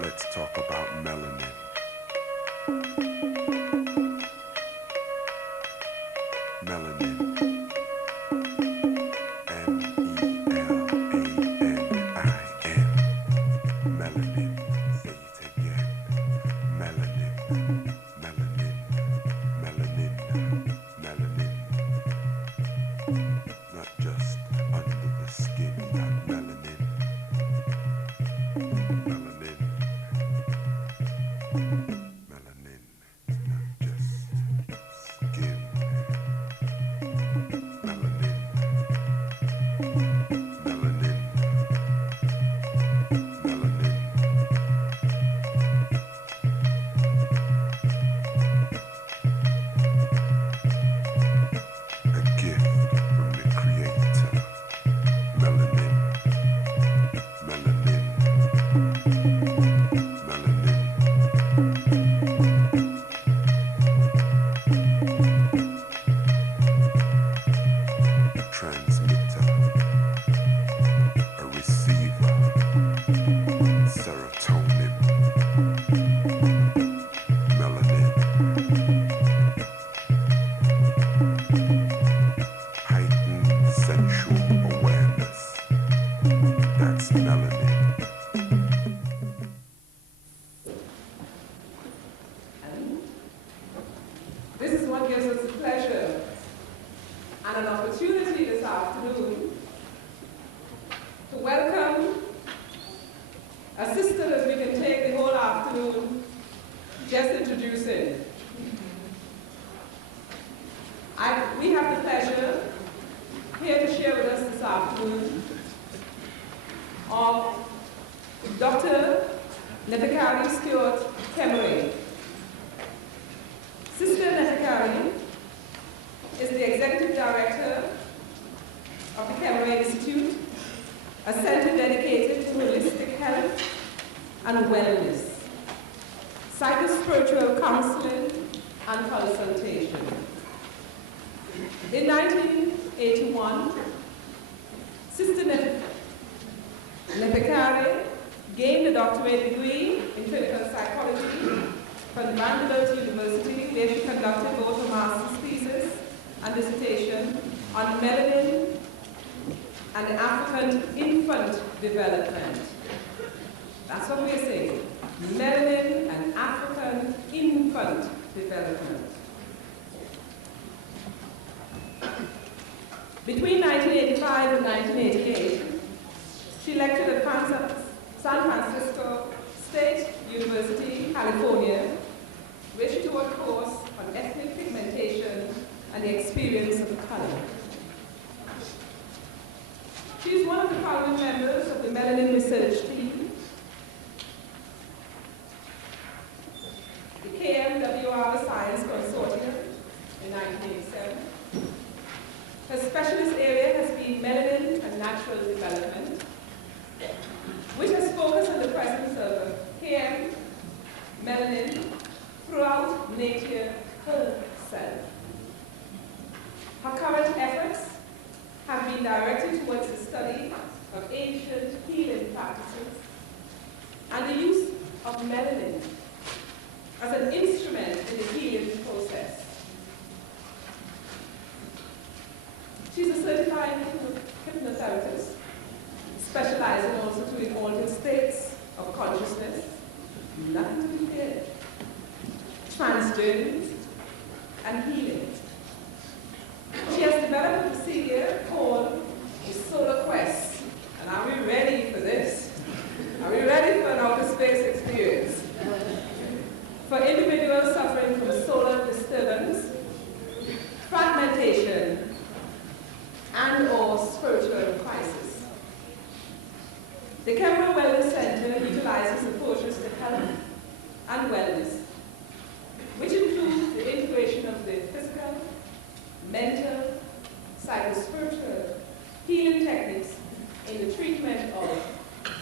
Let's talk about melanin. Melanin. M-E-L-A-N-I-N. Melanin. Say it again. Melanin. Melanin. Melanin. Melanin. Not just under the skin, that melanin. Melanin. Melanin. Not just skin. Melanin. Melanin. Melanin. A gift from the Creator. Melanin. Melanin. Melanin. A transmitter. A receiver. Serotonin. Melanin. Heightened sensual awareness. That's melanin. This is what gives us the pleasure and an opportunity this afternoon to welcome a sister that we can take the whole afternoon just introducing. We have the pleasure here to share with us this afternoon of Dr. Neferkare Stwart Khemre. Sister Neferkare is the Executive Director of the Khemre Institute, a center dedicated to holistic health and wellness, psychospiritual counseling, and consultation. In 1981, Sister Neferkare gained a doctorate degree in clinical psychology from Vanderbilt University, where she conducted both a master's thesis and dissertation on melanin and African infant development. That's what we're saying. Melanin and African infant development. Between 1985 and 1988, she lectured at San Francisco State University, California, where she taught a course on ethnic pigmentation and the experience of color. She is one of the founding members of the Melanin Research Team, the KMWR Science Consortium in 1987. Her specialist area has been melanin and natural development, which has focused on the presence of KM melanin throughout nature herself. Her current efforts have been directed towards the study of ancient healing practices and the use of melanin as an instrument in the healing process. She's a certified hypnotherapist, specializing also to in altered states of consciousness, nothing to be feared, trance journeys, and healing. She has developed a procedure called the Solar Quest. And are we ready for this? Are we ready for an outer space experience? For individuals suffering from solar disturbance, fragmentation, and/or spiritual crisis. The Khemre Wellness Center utilizes approaches to health and wellness, which includes the integration of the physical, mental, psychospiritual healing techniques in the treatment of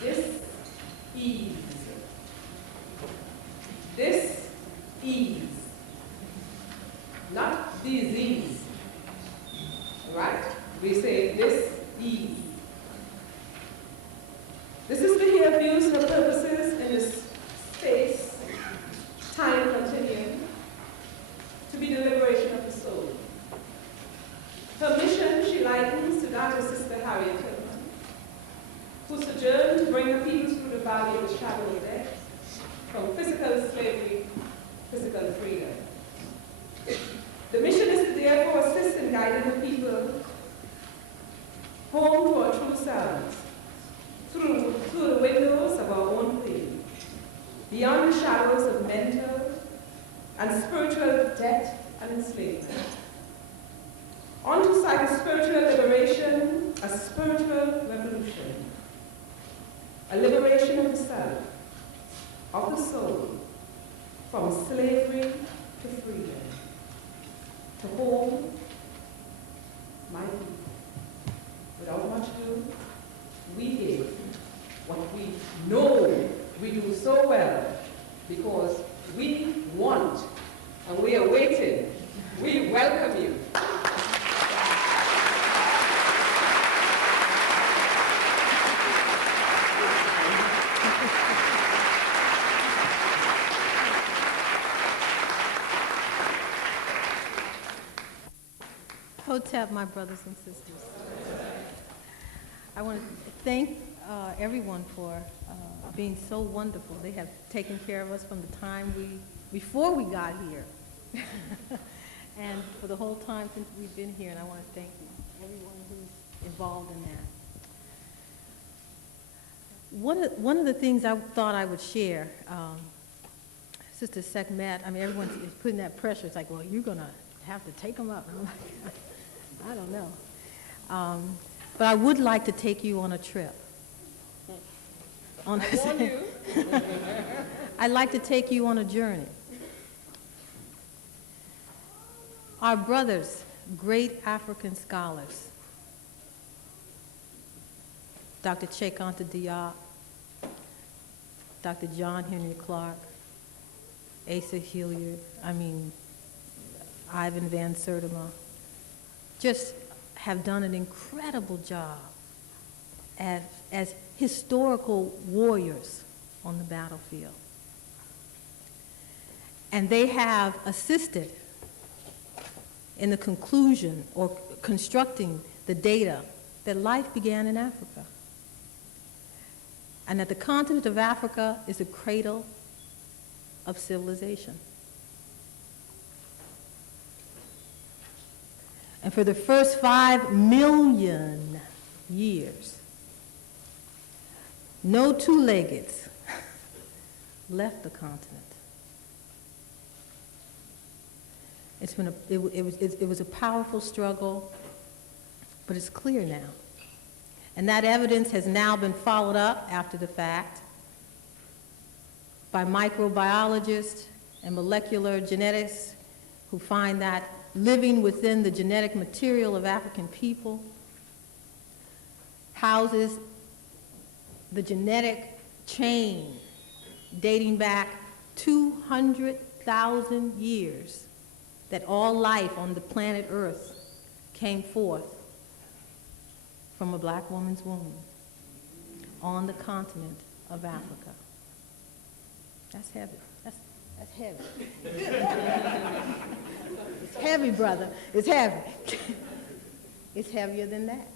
dis-ease. Dis-ease, not disease, right? We say dis-ease. This is to hear views and purposes in this bring the people through the valley of the shadow of death, from physical slavery to physical freedom. The mission is to therefore assist in guiding the people home to our true selves, through the windows of our own being, beyond the shadows of mental and spiritual debt and enslavement, onto psycho-spiritual liberation, a spiritual revolution, a liberation of the self, of the soul, from slavery to freedom, to home, my people. Without much ado, we give what we know we do so well, because we want and we are waiting. We welcome you. Hotep, my brothers and sisters. I want to thank everyone for being so wonderful. They have taken care of us from the time before we got here, and for the whole time since we've been here. And I want to thank you, everyone who's involved in that. One of the things I thought I would share, Sister Sekhmet, I mean, everyone's putting that pressure. It's like, well, you're going to have to take them up. And I'm like, I don't know. But I would like to take you on a trip. I'd like to take you on a journey. Our brothers, great African scholars, Dr. Cheikh Anta Diop, Dr. John Henry Clark, Asa Hilliard, Ivan Van Sertima, just have done an incredible job as historical warriors on the battlefield. And they have assisted in the conclusion or constructing the data that life began in Africa. And that the continent of Africa is a cradle of civilization. And for the first 5 million years, no two-leggeds left the continent. It was a powerful struggle, but it's clear now. And that evidence has now been followed up after the fact by microbiologists and molecular genetics who find that living within the genetic material of African people houses the genetic chain dating back 200,000 years that all life on the planet Earth came forth from a black woman's womb on the continent of Africa. That's heavy. That's heavy. It's heavy, brother. It's heavy. It's heavier than that.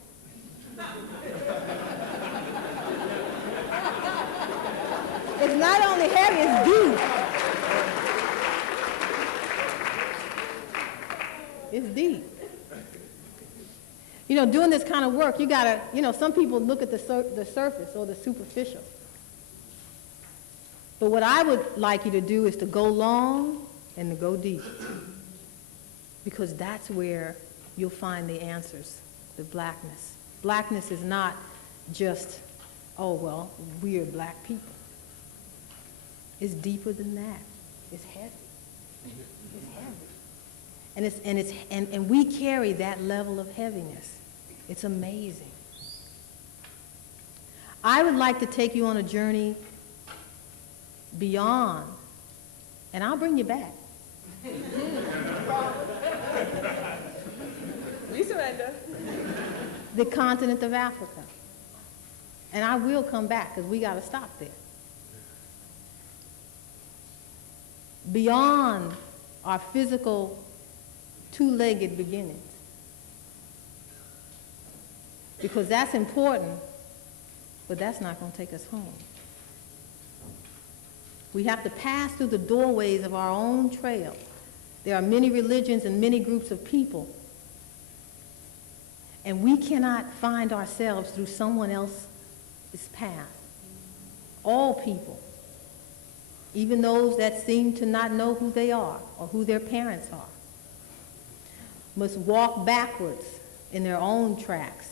It's not only heavy, it's deep. It's deep. You know, doing this kind of work, you gotta, some people look at the surface or the superficial. But what I would like you to do is to go long and to go deep. Because that's where you'll find the answers, the blackness. Blackness is not just, oh, well, we're black people. It's deeper than that. It's heavy. It's heavy. And we carry that level of heaviness. It's amazing. I would like to take you on a journey beyond, and I'll bring you back. We surrender. The continent of Africa. And I will come back because we got to stop there. Beyond our physical two-legged beginnings. Because that's important, but that's not going to take us home. We have to pass through the doorways of our own trail. There are many religions and many groups of people, and we cannot find ourselves through someone else's path. All people, even those that seem to not know who they are or who their parents are, must walk backwards in their own tracks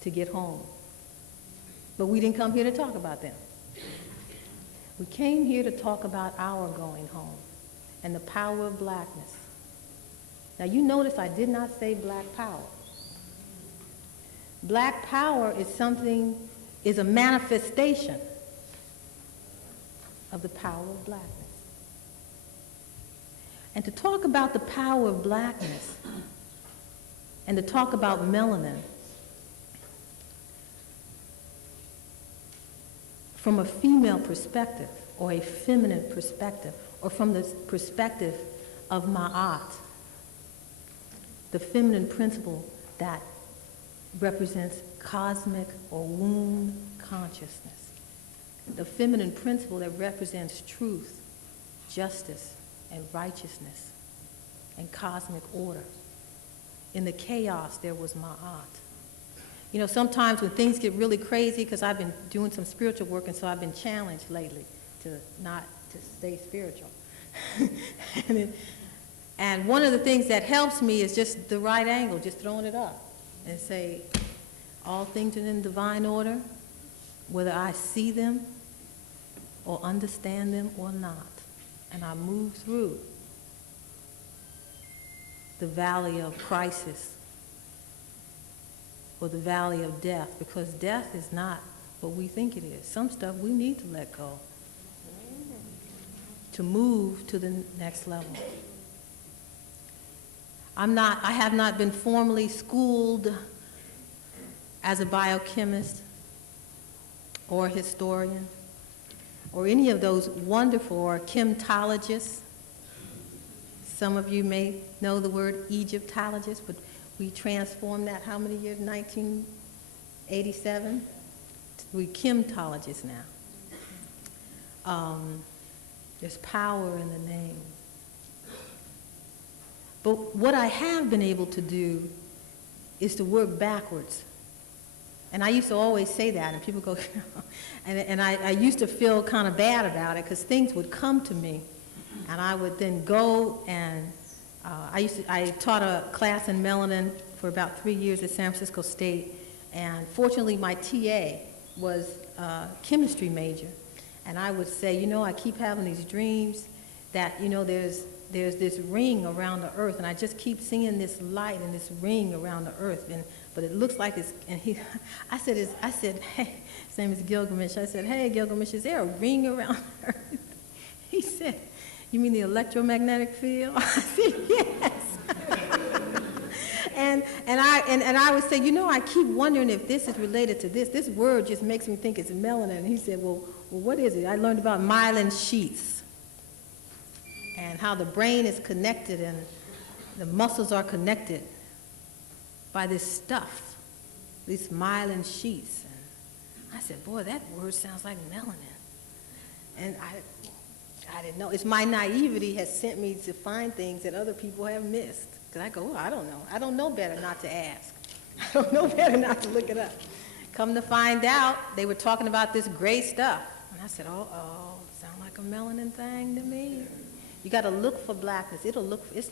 to get home. But we didn't come here to talk about them. We came here to talk about our going home and the power of blackness. Now you notice I did not say black power. Black power is a manifestation of the power of blackness. And to talk about the power of blackness and to talk about melanin from a female perspective or a feminine perspective or from the perspective of Ma'at, the feminine principle that represents cosmic or womb consciousness, the feminine principle that represents truth, justice, and righteousness, and cosmic order. In the chaos, there was Ma'at. You know, sometimes when things get really crazy, because I've been doing some spiritual work, and so I've been challenged lately to not to stay spiritual. And one of the things that helps me is just the right angle, just throwing it up and say, all things are in divine order, whether I see them or understand them or not. And I move through the valley of crisis or the valley of death, because death is not what we think it is. Some stuff we need to let go to move to the next level. I have not been formally schooled as a biochemist or a historian or any of those wonderful, or chematologists. Some of you may know the word Egyptologist, but we transformed that how many years? 1987? We're chematologists now. There's power in the name. But what I have been able to do is to work backwards. And I used to always say that, and people go, and I used to feel kind of bad about it, because things would come to me, and I would then go and I taught a class in melanin for about 3 years at San Francisco State, and fortunately my TA was a chemistry major, and I would say, you know, I keep having these dreams that, you know, there's this ring around the earth, and I just keep seeing this light and this ring around the earth, but it looks like it's, and I said, hey, his name is Gilgamesh. I said, hey, Gilgamesh, is there a ring around the earth? He said, you mean the electromagnetic field? I said, yes. and I would say, you know, I keep wondering if this is related to this. This word just makes me think it's melanin. And he said, well, what is it? I learned about myelin sheaths and how the brain is connected and the muscles are connected by this stuff, these myelin sheaths. And I said, boy, that word sounds like melanin. And I didn't know. It's my naivety has sent me to find things that other people have missed. Because I go, oh, I don't know. I don't know better not to ask. I don't know better not to look it up. Come to find out, they were talking about this gray stuff. And I said, oh, sound like a melanin thing to me. You got to look for blackness. It's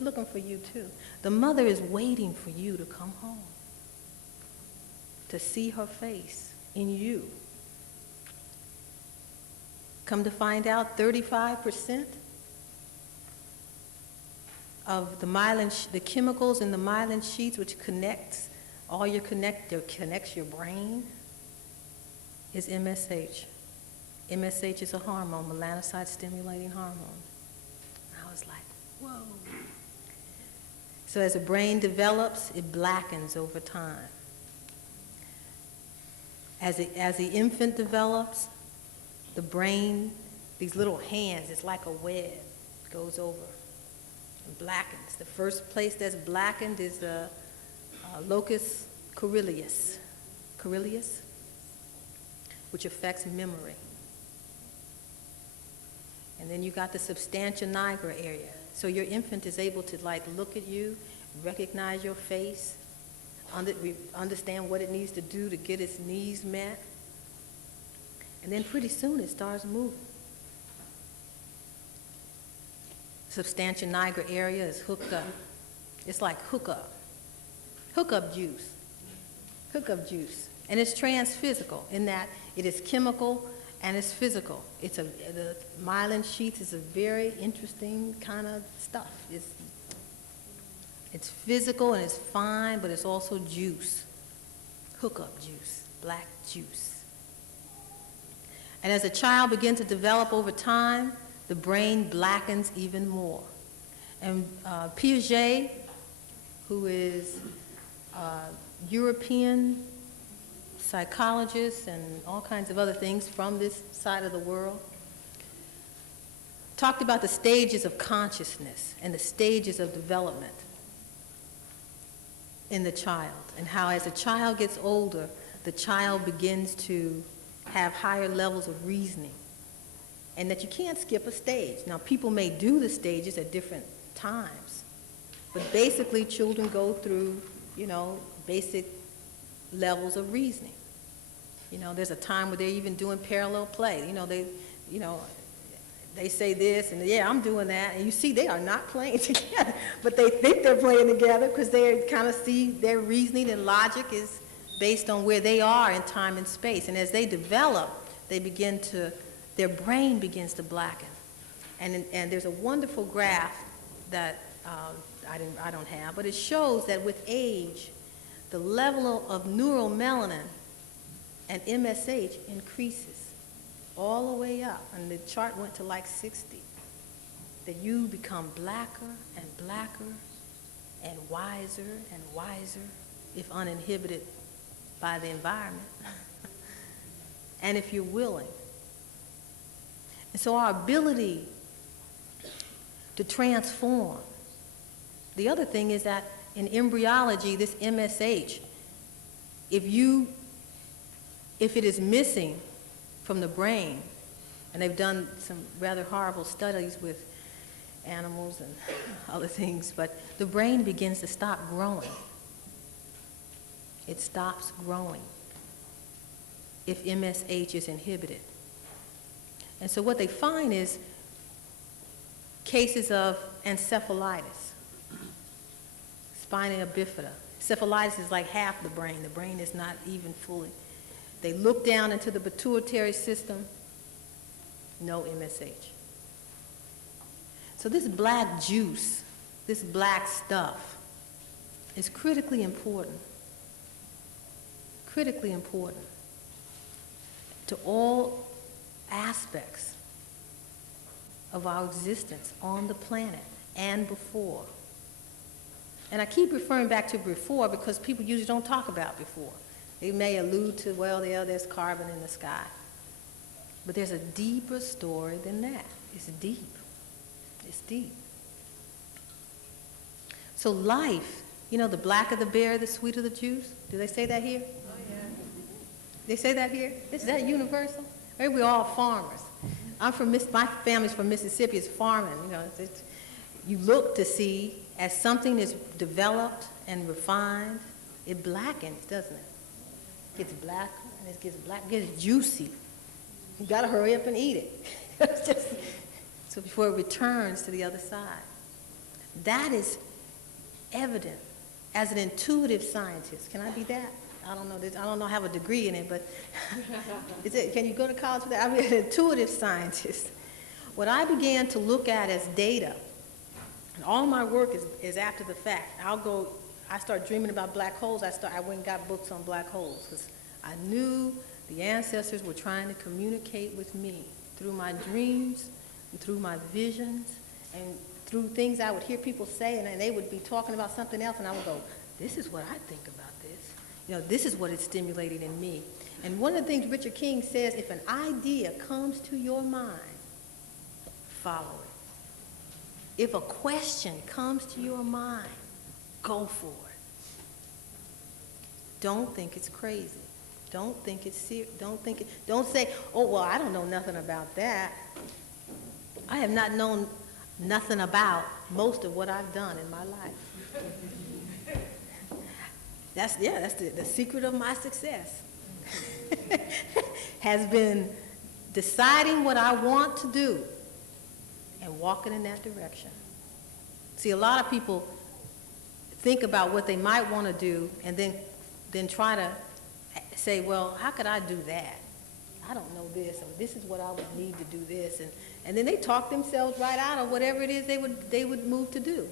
looking for you too. The mother is waiting for you to come home, to see her face in you. Come to find out, 35% of the chemicals in the myelin sheaths, which connects your brain, is MSH. MSH is a hormone, melanocyte stimulating hormone. I was like, whoa. So as the brain develops, it blackens over time. As the infant develops, the brain, these little hands, it's like a web, goes over and blackens. The first place that's blackened is the locus coeruleus. Coeruleus? which affects memory. And then you got the substantia nigra area. So your infant is able to like look at you, recognize your face, understand what it needs to do to get its needs met. And then pretty soon it starts moving. Substantia nigra area is hooked up. It's like hookup juice. Hookup juice. And it's transphysical in that it is chemical and it's physical. The myelin sheath is a very interesting kind of stuff. It's physical and it's fine, but it's also juice. Hookup juice, black juice. And as a child begins to develop over time, the brain blackens even more. And Piaget, who is a European psychologist and all kinds of other things from this side of the world, talked about the stages of consciousness and the stages of development in the child, and how as a child gets older, the child begins to have higher levels of reasoning, and that you can't skip a stage. Now, people may do the stages at different times, but basically children go through, basic levels of reasoning. There's a time where they're even doing parallel play. They say this, and yeah, I'm doing that, and you see they are not playing together, but they think they're playing together because they kind of see their reasoning and logic is based on where they are in time and space. And as they develop, their brain begins to blacken. And there's a wonderful graph that I don't have, but it shows that with age, the level of neuromelanin and MSH increases all the way up. And the chart went to like 60. That you become blacker and blacker and wiser, if uninhibited by the environment, and if you're willing. And so our ability to transform. The other thing is that in embryology, this MSH, if it is missing from the brain, and they've done some rather horrible studies with animals and other things, but the brain begins to stop growing. It stops growing if MSH is inhibited. And so what they find is cases of encephalitis, spina bifida. Encephalitis is like half the brain. The brain is not even fully. They look down into the pituitary system, no MSH. So this black juice, this black stuff, is critically important to all aspects of our existence on the planet and before. And I keep referring back to before because people usually don't talk about before. They may allude to, well, yeah, there's carbon in the sky. But there's a deeper story than that. It's deep. It's deep. So life, the blacker the berry, the sweeter the juice. Do they say that here? Oh, yeah. They say that here? Is that universal? Maybe we're all farmers. My family's from Mississippi. It's farming. You look to see as something is developed and refined, it blackens, doesn't it? It gets blacker and it gets black, it gets juicy. You got to hurry up and eat it. So before it returns to the other side. That is evident as an intuitive scientist. Can I be that? I don't know, I have a degree in it, but can you go to college for that? I'm an intuitive scientist. What I began to look at as data, and all my work is after the fact. I start dreaming about black holes. I went and got books on black holes because I knew the ancestors were trying to communicate with me through my dreams and through my visions and through things I would hear people say, and they would be talking about something else, and I would go, this is what I think about this. This is what it's stimulated in me. And one of the things Richard King says, if an idea comes to your mind, follow it. If a question comes to your mind, go for it. Don't think it's crazy. Don't think it's serious. Don't say, oh, well, I don't know nothing about that. I have not known nothing about most of what I've done in my life. That's the secret of my success. Has been deciding what I want to do and walking in that direction. See, a lot of people think about what they might want to do and then try to say, well, how could I do that? I don't know this, or this is what I would need to do this, and then they talk themselves right out of whatever it is they would move to do.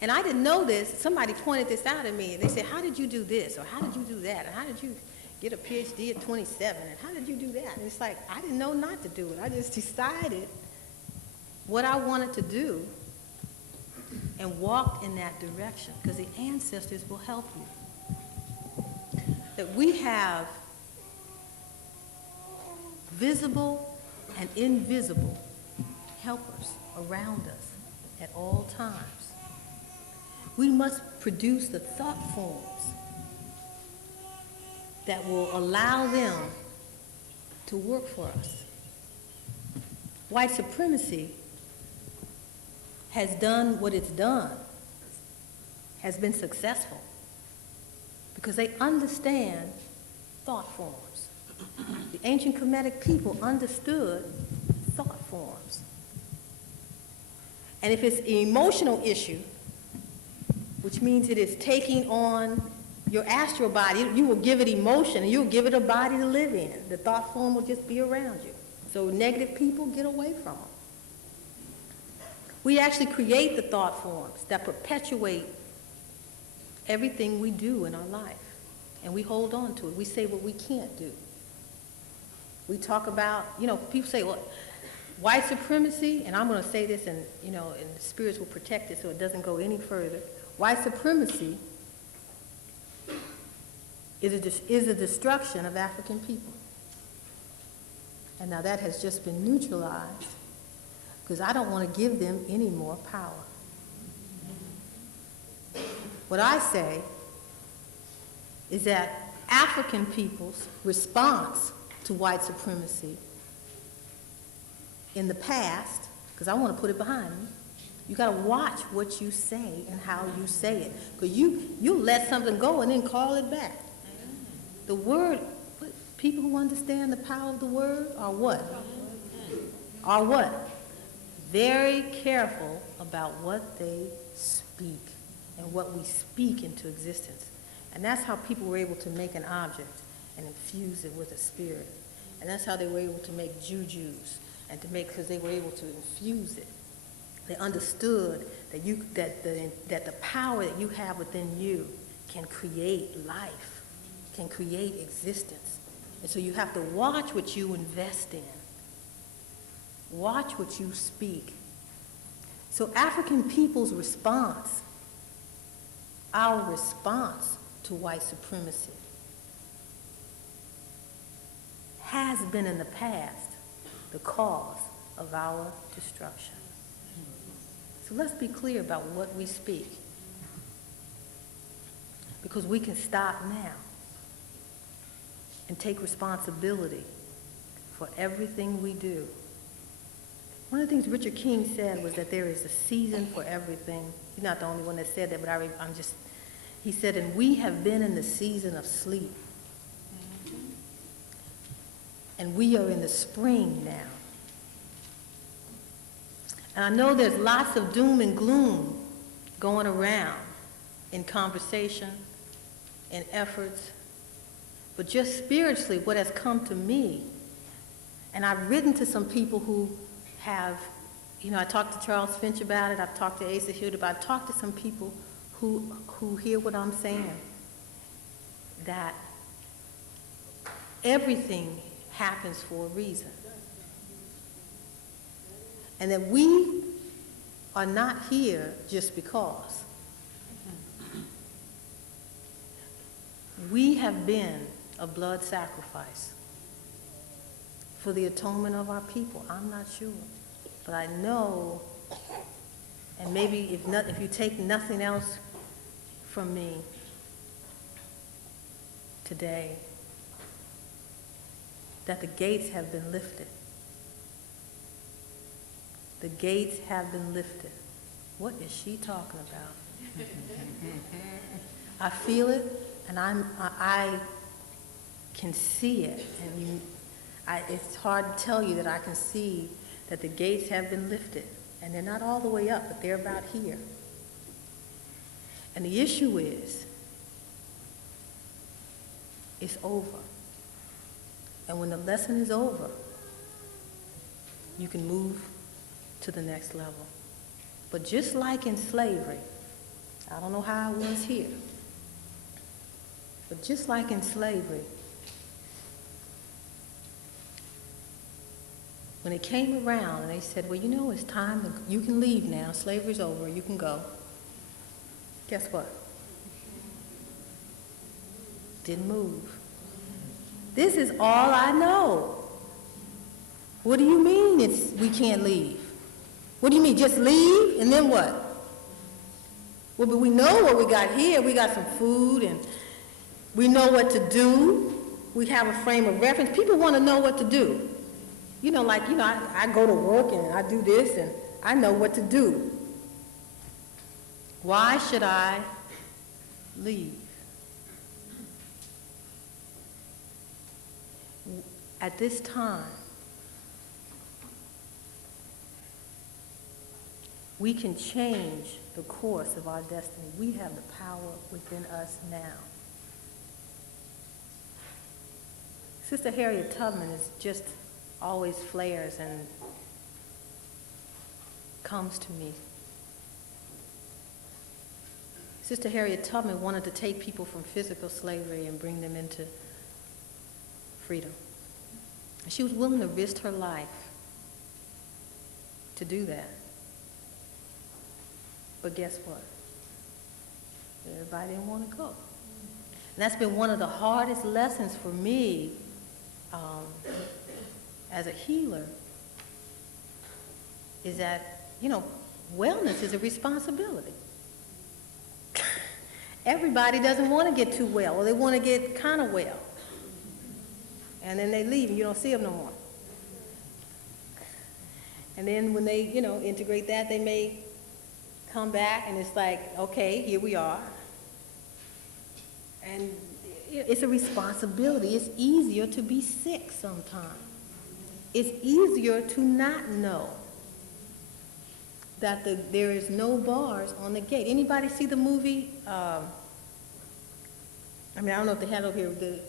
And I didn't know this. Somebody pointed this out at me, and they said, how did you do this, or how did you do that, and how did you get a PhD at 27, and how did you do that? And it's like, I didn't know not to do it. I just decided what I wanted to do and walked in that direction, because the ancestors will help you. That we have visible and invisible helpers around us at all times. We must produce the thought forms that will allow them to work for us. White supremacy has done what it's done, has been successful, because they understand thought forms. The ancient Khemre people understood thought forms. And if it's an emotional issue, which means it is taking on your astral body, you will give it emotion and you'll give it a body to live in. The thought form will just be around you. So negative people, get away from them. We actually create the thought forms that perpetuate everything we do in our life. And we hold on to it. We say what we can't do. We talk about, people say, well, white supremacy, and I'm going to say this, and and the spirits will protect it so it doesn't go any further. White supremacy is a destruction of African people. And now that has just been neutralized, because I don't want to give them any more power. What I say is that African people's response to white supremacy in the past, because I want to put it behind me, you got to watch what you say and how you say it, because you let something go and then call it back. The word, people who understand the power of the word are what? Are what? Very careful about what they speak and what we speak into existence. And that's how people were able to make an object and infuse it with a spirit. And that's how they were able to make jujus, and because they were able to infuse it. They understood that the power that you have within you can create life, can create existence. And so you have to watch what you invest in. Watch what you speak. So African people's response, our response to white supremacy, has been in the past the cause of our destruction. So let's be clear about what we speak, because we can stop now and take responsibility for everything we do. One of the things Richard King said was that there is a season for everything. He's not the only one that said that, but he said, and we have been in the season of sleep. And we are in the spring now. And I know there's lots of doom and gloom going around in conversation, in efforts, but just spiritually what has come to me, and I've written to some people who have, I talked to Charles Finch about it, I've talked to Asa Hilda about it, I've talked to some people who hear what I'm saying, that everything happens for a reason. And that we are not here just because. We have been a blood sacrifice for the atonement of our people. I'm not sure. But I know, and maybe if you take nothing else from me today, that the gates have been lifted. The gates have been lifted. What is she talking about? I feel it, and I can see it. And it's hard to tell you that I can see that the gates have been lifted. And they're not all the way up, but they're about here. And the issue is, it's over. And when the lesson is over, you can move to the next level. But just like in slavery, I don't know how it was here, but just like in slavery, when it came around and they said, well, you know, it's time, you can leave now, slavery's over, you can go. Guess what? Didn't move. This is all I know. What do you mean we can't leave? What do you mean, just leave and then what? Well, but we know what we got here. We got some food and we know what to do. We have a frame of reference. People want to know what to do. I go to work and I do this and I know what to do. Why should I leave? At this time, we can change the course of our destiny. We have the power within us now. Sister Harriet Tubman is just always flares and comes to me. Sister Harriet Tubman wanted to take people from physical slavery and bring them into freedom. And she was willing to risk her life to do that. But guess what? Everybody didn't want to go. And that's been one of the hardest lessons for me as a healer, is that, wellness is a responsibility. Everybody doesn't want to get too well, or they want to get kind of well. And then they leave and you don't see them no more. And then when they, integrate that, they may come back and it's like, okay, here we are. And it's a responsibility. It's easier to be sick sometimes. It's easier to not know that there is no bars on the gate. Anybody see the movie? I don't know if they have it over here, the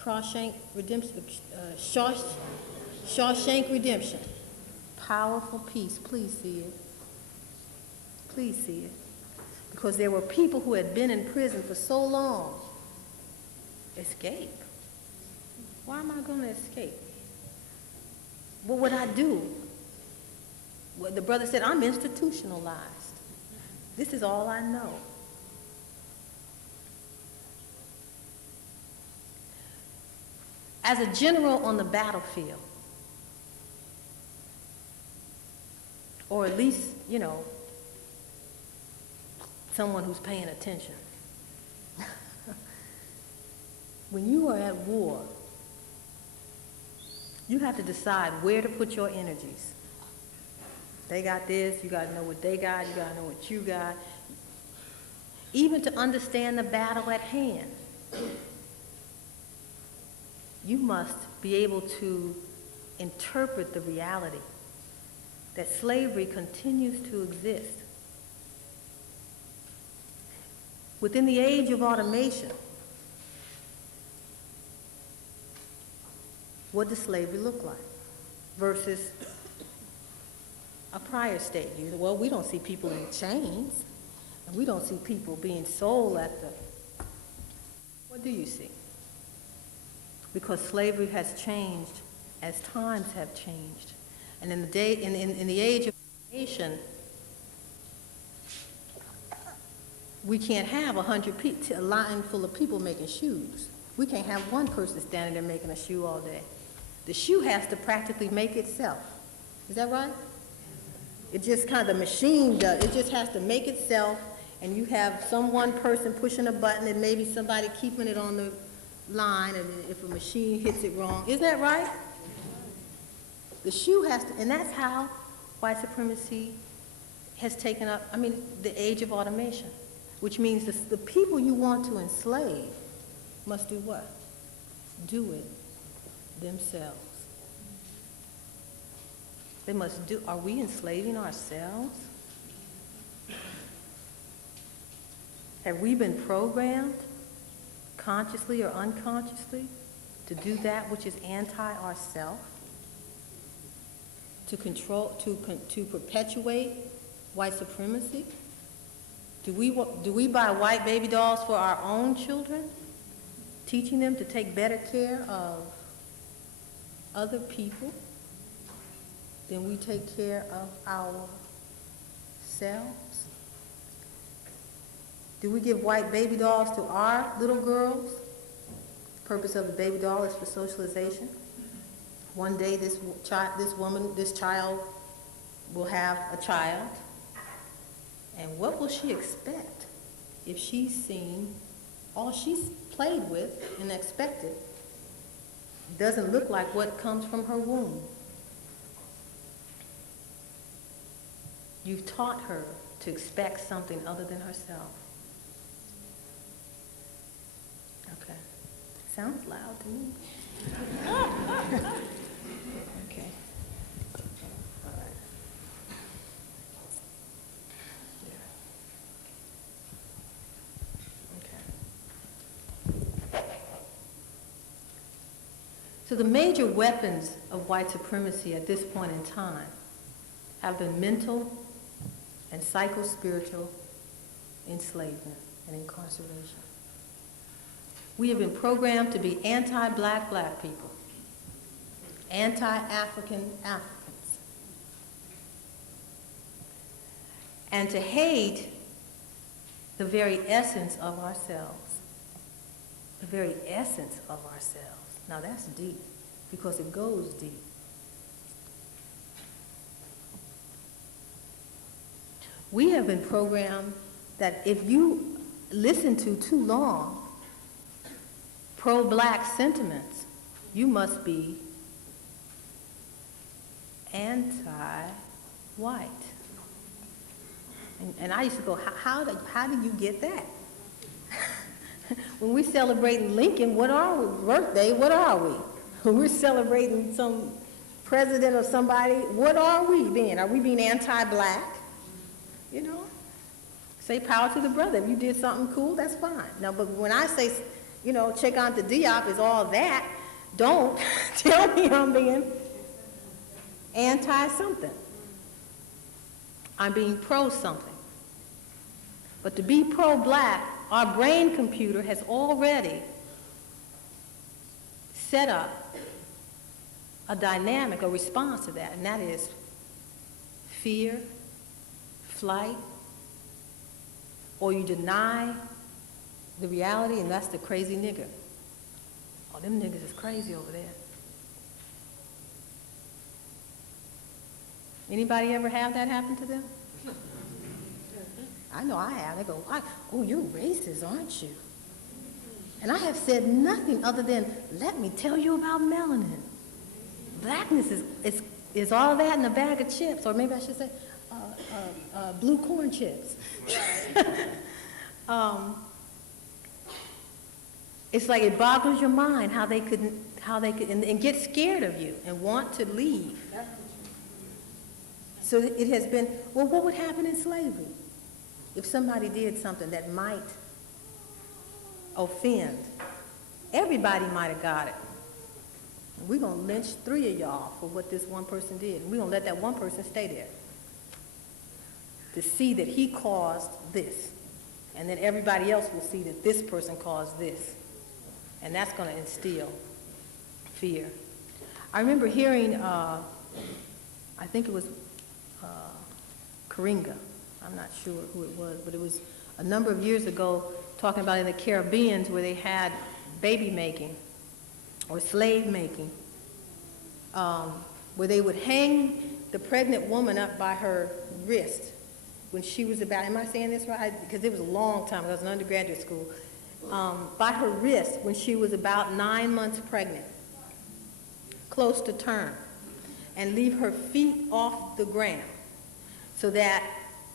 Shawshank Redemption, Shawshank Redemption. Powerful piece. Please see it. Please see it. Because there were people who had been in prison for so long. Escape. Why am I going to escape? What would I do? Well, the brother said, I'm institutionalized. This is all I know. As a general on the battlefield, or at least, someone who's paying attention. When you are at war, you have to decide where to put your energies. They got this, you got to know what they got, you got to know what you got. Even to understand the battle at hand, you must be able to interpret the reality that slavery continues to exist. Within the age of automation, what does slavery look like versus a prior state? Well, we don't see people in chains, and we don't see people being sold at the... What do you see? Because slavery has changed as times have changed. And in the age of automation, we can't have a line full of people making shoes. We can't have one person standing there making a shoe all day. The shoe has to practically make itself. Is that right? It just the machine does. It just has to make itself, and you have one person pushing a button and maybe somebody keeping it on the line, and if a machine hits it wrong. Isn't that right? The shoe has to, and that's how white supremacy has taken up, the age of automation, which means the people you want to enslave must do what? Do it themselves. They must do, are we enslaving ourselves? Have we been programmed, consciously or unconsciously, to do that which is anti-ourself? To control, to perpetuate white supremacy? Do we buy white baby dolls for our own children, teaching them to take better care of other people than we take care of ourselves? Do we give white baby dolls to our little girls? The purpose of the baby doll is for socialization. One day this child will have a child, and what will she expect if she's seen all she's played with and expected doesn't look like what comes from her womb? You've taught her to expect something other than herself. Okay. Sounds loud to me. Okay. All right. Yeah. Okay. So the major weapons of white supremacy at this point in time have been mental and psycho-spiritual enslavement and incarceration. We have been programmed to be anti-black people, anti-African Africans, and to hate the very essence of ourselves, the very essence of ourselves. Now that's deep, because it goes deep. We have been programmed that if you listen to too long pro-black sentiments, you must be anti-white. And I used to go, how do you get that? When we're celebrating Lincoln, what are we? Birthday, what are we? When we're celebrating some president or somebody, what are we being? Are we being anti-black? You know? Say power to the brother. If you did something cool, that's fine. Now, but when I say, check on the Diop is all that, don't tell me I'm being anti-something. I'm being pro-something. But to be pro-black, our brain computer has already set up a dynamic, a response to that, and that is fear, flight, or you deny the reality, and that's the crazy nigger. Oh, them niggas is crazy over there. Anybody ever have that happen to them? I know I have. They go, oh, you're racist, aren't you? And I have said nothing other than, let me tell you about melanin. Blackness is all that in a bag of chips, or maybe I should say blue corn chips. It's like it boggles your mind how they could and get scared of you and want to leave. So it has been, well, what would happen in slavery? If somebody did something that might offend, everybody might have got it. We're going to lynch 3 of y'all for what this one person did. And we're going to let that one person stay there to see that he caused this. And then everybody else will see that this person caused this. And that's going to instill fear. I remember hearing, I think it was Karinga. I'm not sure who it was, but it was a number of years ago talking about in the Caribbean where they had baby making or slave making, where they would hang the pregnant woman up by her wrist when she was about, am I saying this right? Because it was a long time ago, I was in undergraduate school, by her wrist when she was about 9 months pregnant, close to term, and leave her feet off the ground so that,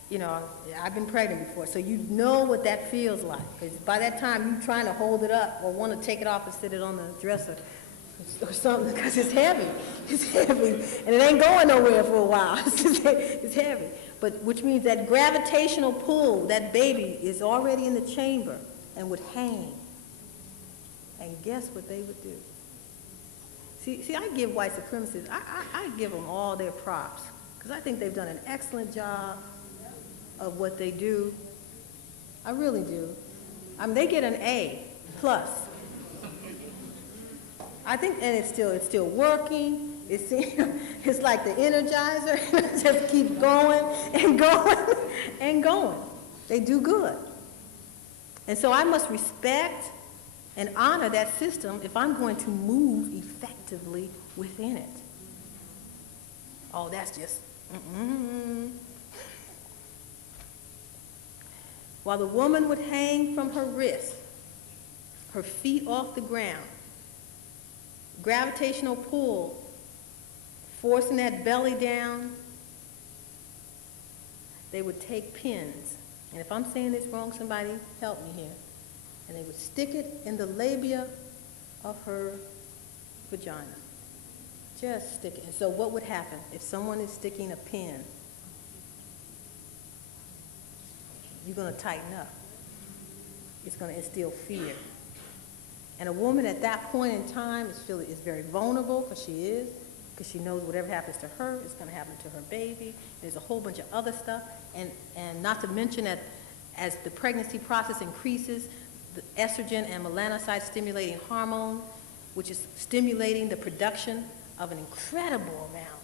you know, I've been pregnant before, so you know what that feels like. Because by that time, you're trying to hold it up or want to take it off and sit it on the dresser or something, because it's heavy. It's heavy, and it ain't going nowhere for a while. It's heavy. But which means that gravitational pull, that baby is already in the chamber and would hang. And guess what they would do? See, I give white supremacists, I give them all their props, because I think they've done an excellent job of what they do. I really do. I mean, they get an A plus. I think, and it's still working. It's like the Energizer. Just keep going and going and going. They do good. And so I must respect and honor that system if I'm going to move effectively within it. Oh, that's just, While the woman would hang from her wrist, her feet off the ground, gravitational pull, forcing that belly down, they would take pins. And if I'm saying this wrong, somebody help me here. And they would stick it in the labia of her vagina. Just stick it. And so what would happen if someone is sticking a pin? You're going to tighten up. It's going to instill fear. And a woman at that point in time is very vulnerable, because she knows whatever happens to her is going to happen to her baby. There's a whole bunch of other stuff. And not to mention that as the pregnancy process increases, the estrogen and melanocyte stimulating hormone, which is stimulating the production of an incredible amount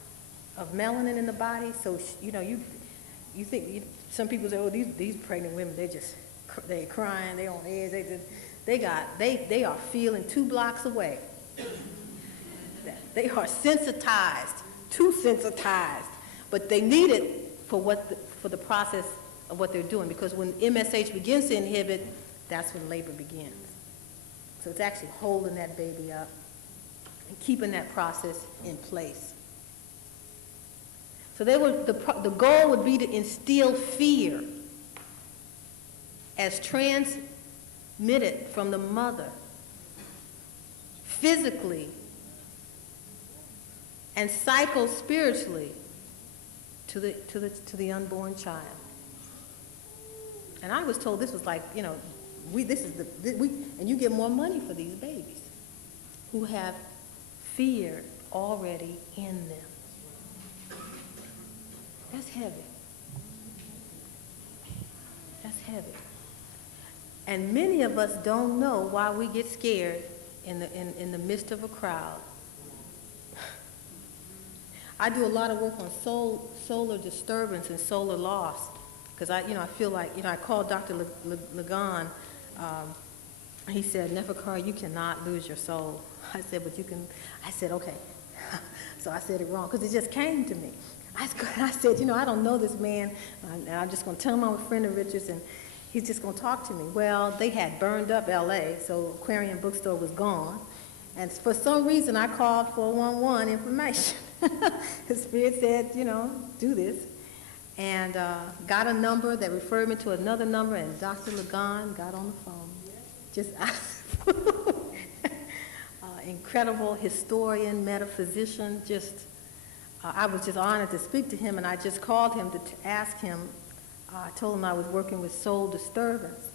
of melanin in the body. So, you think, some people say, oh, these pregnant women, they're crying, they're on edge, they are feeling 2 blocks away. They are sensitized, too sensitized, but they need it for the process of what they're doing, because when MSH begins to inhibit, that's when labor begins. So it's actually holding that baby up and keeping that process in place. So the goal would be to instill fear as transmitted from the mother, physically and psycho-spiritually, to the unborn child. And I was told this was like, and you get more money for these babies who have fear already in them. That's heavy. That's heavy. And many of us don't know why we get scared in the midst of a crowd. I do a lot of work on solar disturbance and solar loss, because I feel like, I called Dr. Lagan. He said, Neferkare, you cannot lose your soul. I said, but you can. I said, okay. So I said it wrong, because it just came to me. I said, I don't know this man, and I'm just going to tell him I'm a friend of Richard's, and he's just going to talk to me. Well, they had burned up L.A., so Aquarium Bookstore was gone. And for some reason, I called 411 information. The Spirit said, do this. And got a number that referred me to another number, and Dr. Lagan got on the phone. Just incredible historian, metaphysician, I was just honored to speak to him, and I just called him to ask him. I told him I was working with soul disturbance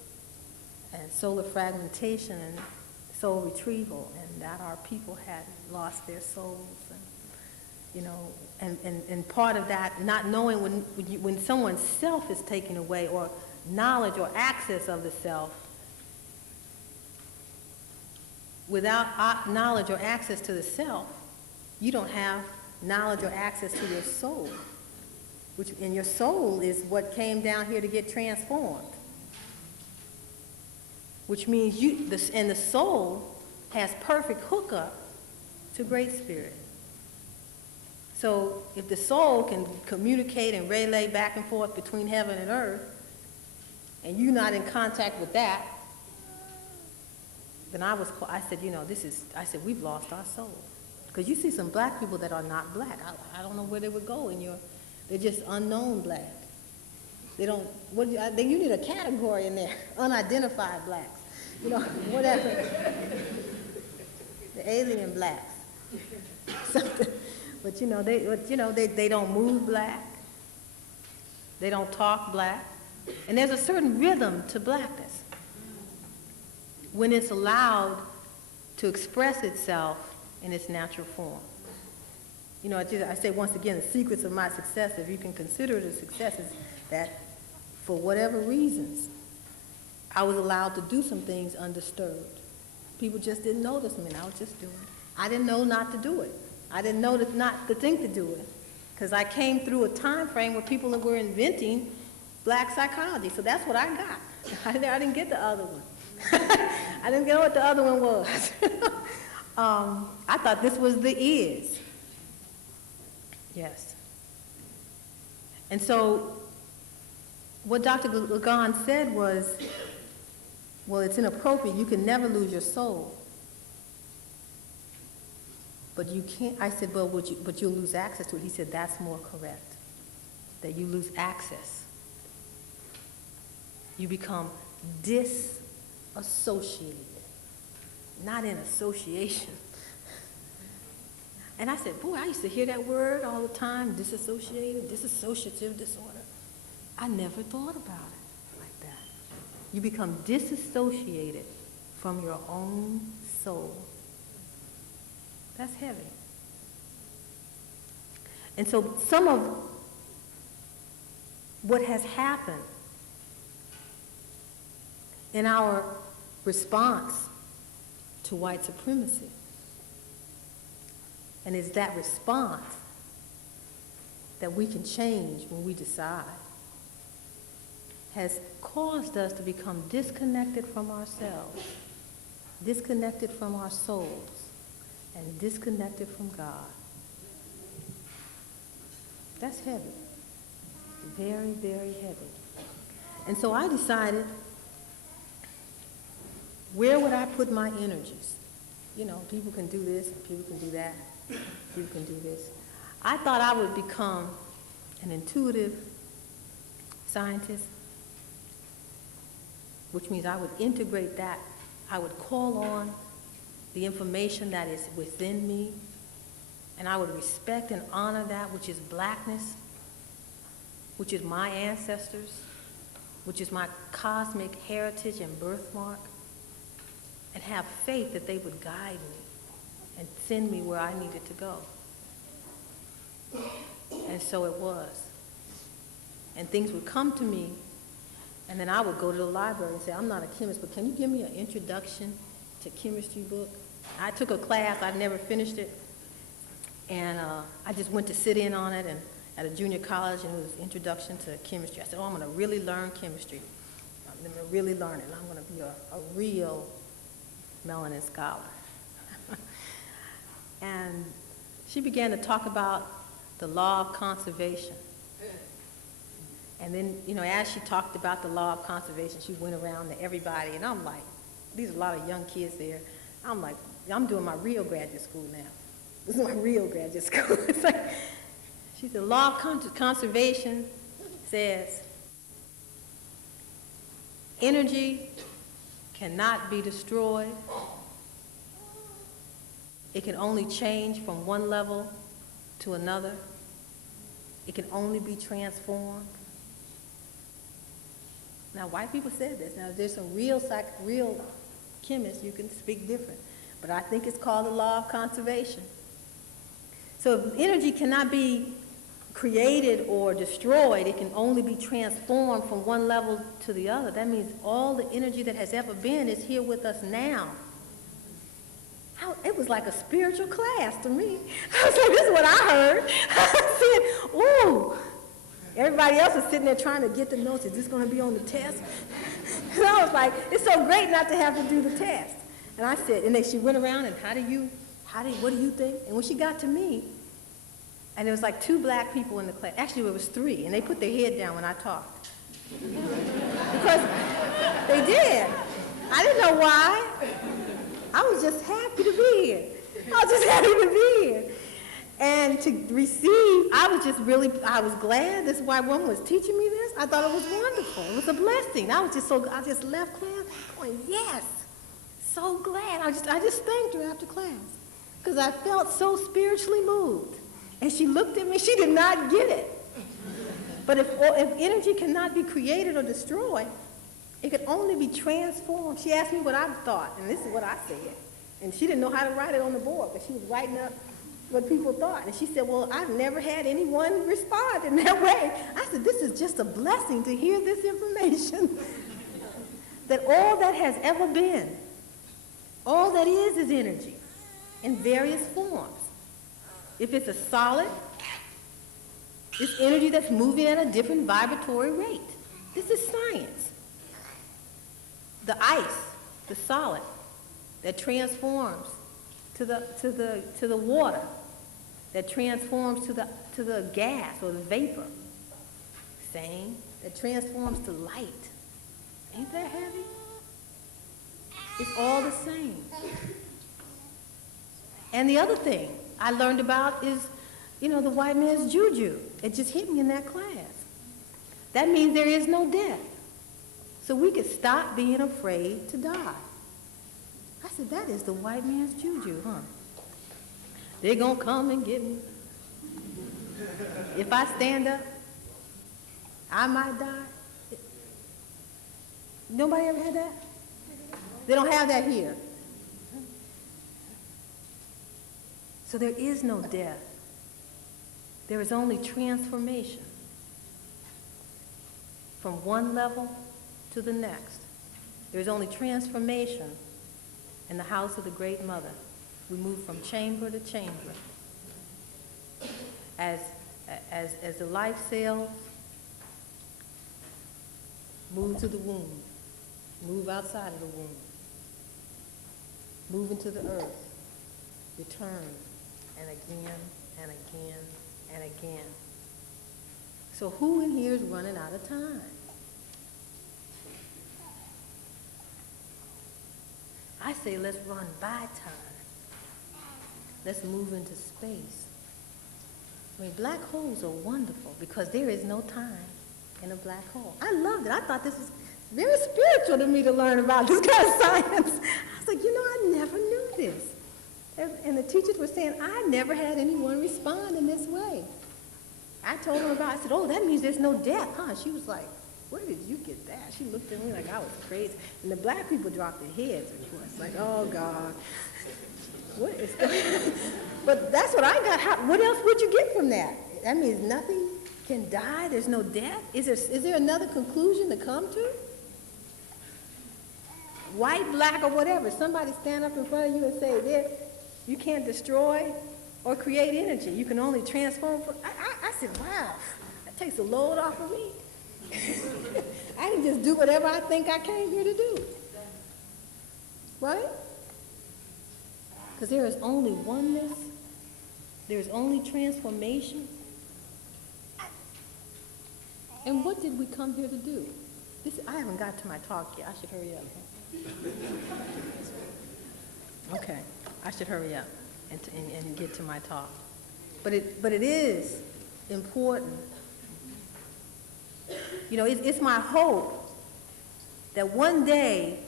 and solar fragmentation and soul retrieval, and that our people had lost their souls. And part of that, not knowing when someone's self is taken away, or knowledge or access of the self, without knowledge or access to the self, you don't have knowledge or access to your soul, and your soul is what came down here to get transformed, which means the soul has perfect hookup to Great Spirit. So if the soul can communicate and relay back and forth between heaven and earth, and you're not in contact with that, then I said, I said, we've lost our soul. Because you see some black people that are not black. I don't know where they would go they're just unknown black. They don't, then you need a category in there, unidentified blacks, whatever. The alien blacks. Something. But they don't move black. They don't talk black. And there's a certain rhythm to blackness when it's allowed to express itself in its natural form. I say once again, the secrets of my success, if you can consider it a success, is that for whatever reasons, I was allowed to do some things undisturbed. People just didn't notice me, and I was just doing it. I didn't know not to do it. I didn't know not to think to do it, because I came through a time frame where people were inventing black psychology, so that's what I got. I didn't get the other one. I didn't know what the other one was. I thought this was the is. Yes. And so what Dr. Lagan said was, well, it's inappropriate. You can never lose your soul. But you can't. I said, well, but you'll lose access to it. He said, that's more correct, that you lose access. You become disassociated, not in association. And I said, boy, I used to hear that word all the time, disassociated, dissociative disorder. I never thought about it like that. You become disassociated from your own soul. That's heavy. And so some of what has happened in our response to white supremacy, and it's that response that we can change when we decide, has caused us to become disconnected from ourselves, disconnected from our souls, and disconnected from God. That's heavy. Very, very heavy. And so I decided, where would I put my energies? People can do this, people can do that, people can do this. I thought I would become an intuitive scientist, which means I would integrate that. I would call on the information that is within me, and I would respect and honor that which is blackness, which is my ancestors, which is my cosmic heritage and birthmark, and have faith that they would guide me and send me where I needed to go. And so it was. And things would come to me, and then I would go to the library and say, I'm not a chemist, but can you give me an introduction to chemistry book? I took a class, I never finished it, and I just went to sit in on it, and at a junior college, and it was Introduction to Chemistry. I said, I'm going to really learn chemistry. I'm going to really learn it, and I'm going to be a real melanin scholar. And she began to talk about the law of conservation. And then, as she talked about the law of conservation, she went around to everybody, and I'm like, these are a lot of young kids there. I'm like, I'm doing my real graduate school now. This is my real graduate school. It's like, she said, the law of conservation says, energy cannot be destroyed. It can only change from one level to another. It can only be transformed. Now, white people said this. Now, there's some real chemists, you can speak different. But I think it's called the law of conservation. So if energy cannot be created or destroyed, it can only be transformed from one level to the other. That means all the energy that has ever been is here with us now. It was like a spiritual class to me. I was like, this is what I heard. I said, ooh. Everybody else was sitting there trying to get the notes. Is this going to be on the test? And I was like, it's so great not to have to do the test. And I said, and then she went around and what do you think? And when she got to me, and there was like 2 black people in the class. Actually, it was 3, and they put their head down when I talked. Because they did. I didn't know why. I was just happy to be here. I was just happy to be here. And to receive, I was glad this white woman was teaching me this. I thought it was wonderful. It was a blessing. I just left class going, yes, so glad. I just thanked her after class because I felt so spiritually moved. And she looked at me, she did not get it. But if energy cannot be created or destroyed, it could only be transformed. She asked me what I thought, and this is what I said. And she didn't know how to write it on the board, but she was writing up what people thought. And she said, well, I've never had anyone respond in that way. I said, this is just a blessing to hear this information. That all that has ever been, all that is energy in various forms. If it's a solid, it's energy that's moving at a different vibratory rate. This is science. The ice, the solid, that transforms to the water, that transforms to the gas or the vapor. Same, that transforms to light. Ain't that heavy? It's all the same. And the other thing I learned about is, the white man's juju. It just hit me in that class. That means there is no death. So we could stop being afraid to die. I said, that is the white man's juju, huh? They're going to come and get me. If I stand up, I might die. Nobody ever had that? They don't have that here. So there is no death. There is only transformation from one level to the next. There is only transformation in the house of the Great Mother. We move from chamber to chamber. As the life cells move to the womb, move outside of the womb, move into the earth, return, and again, and again, and again. So who in here is running out of time? I say let's run by time. Let's move into space. I mean, black holes are wonderful because there is no time in a black hole. I loved it. I thought this was very spiritual to me to learn about this kind of science. I was like, I never knew this. And the teachers were saying, I never had anyone respond in this way. I told her about it. I said, oh, that means there's no death, huh? She was like, where did you get that? She looked at me like I was crazy. And the black people dropped their heads, of course. Like, oh, God. What is that? But that's what I got. What else would you get from that? That means nothing can die? There's no death? Is there another conclusion to come to? White, black, or whatever. Somebody stand up in front of you and say, you can't destroy or create energy. You can only transform. I said, wow, that takes a load off of me. I can just do whatever I think I came here to do. Right? Because there is only oneness. There is only transformation. And what did we come here to do? I haven't got to my talk yet. I should hurry up. Okay, I should hurry up and get to my talk. But it is important. It's my hope that one day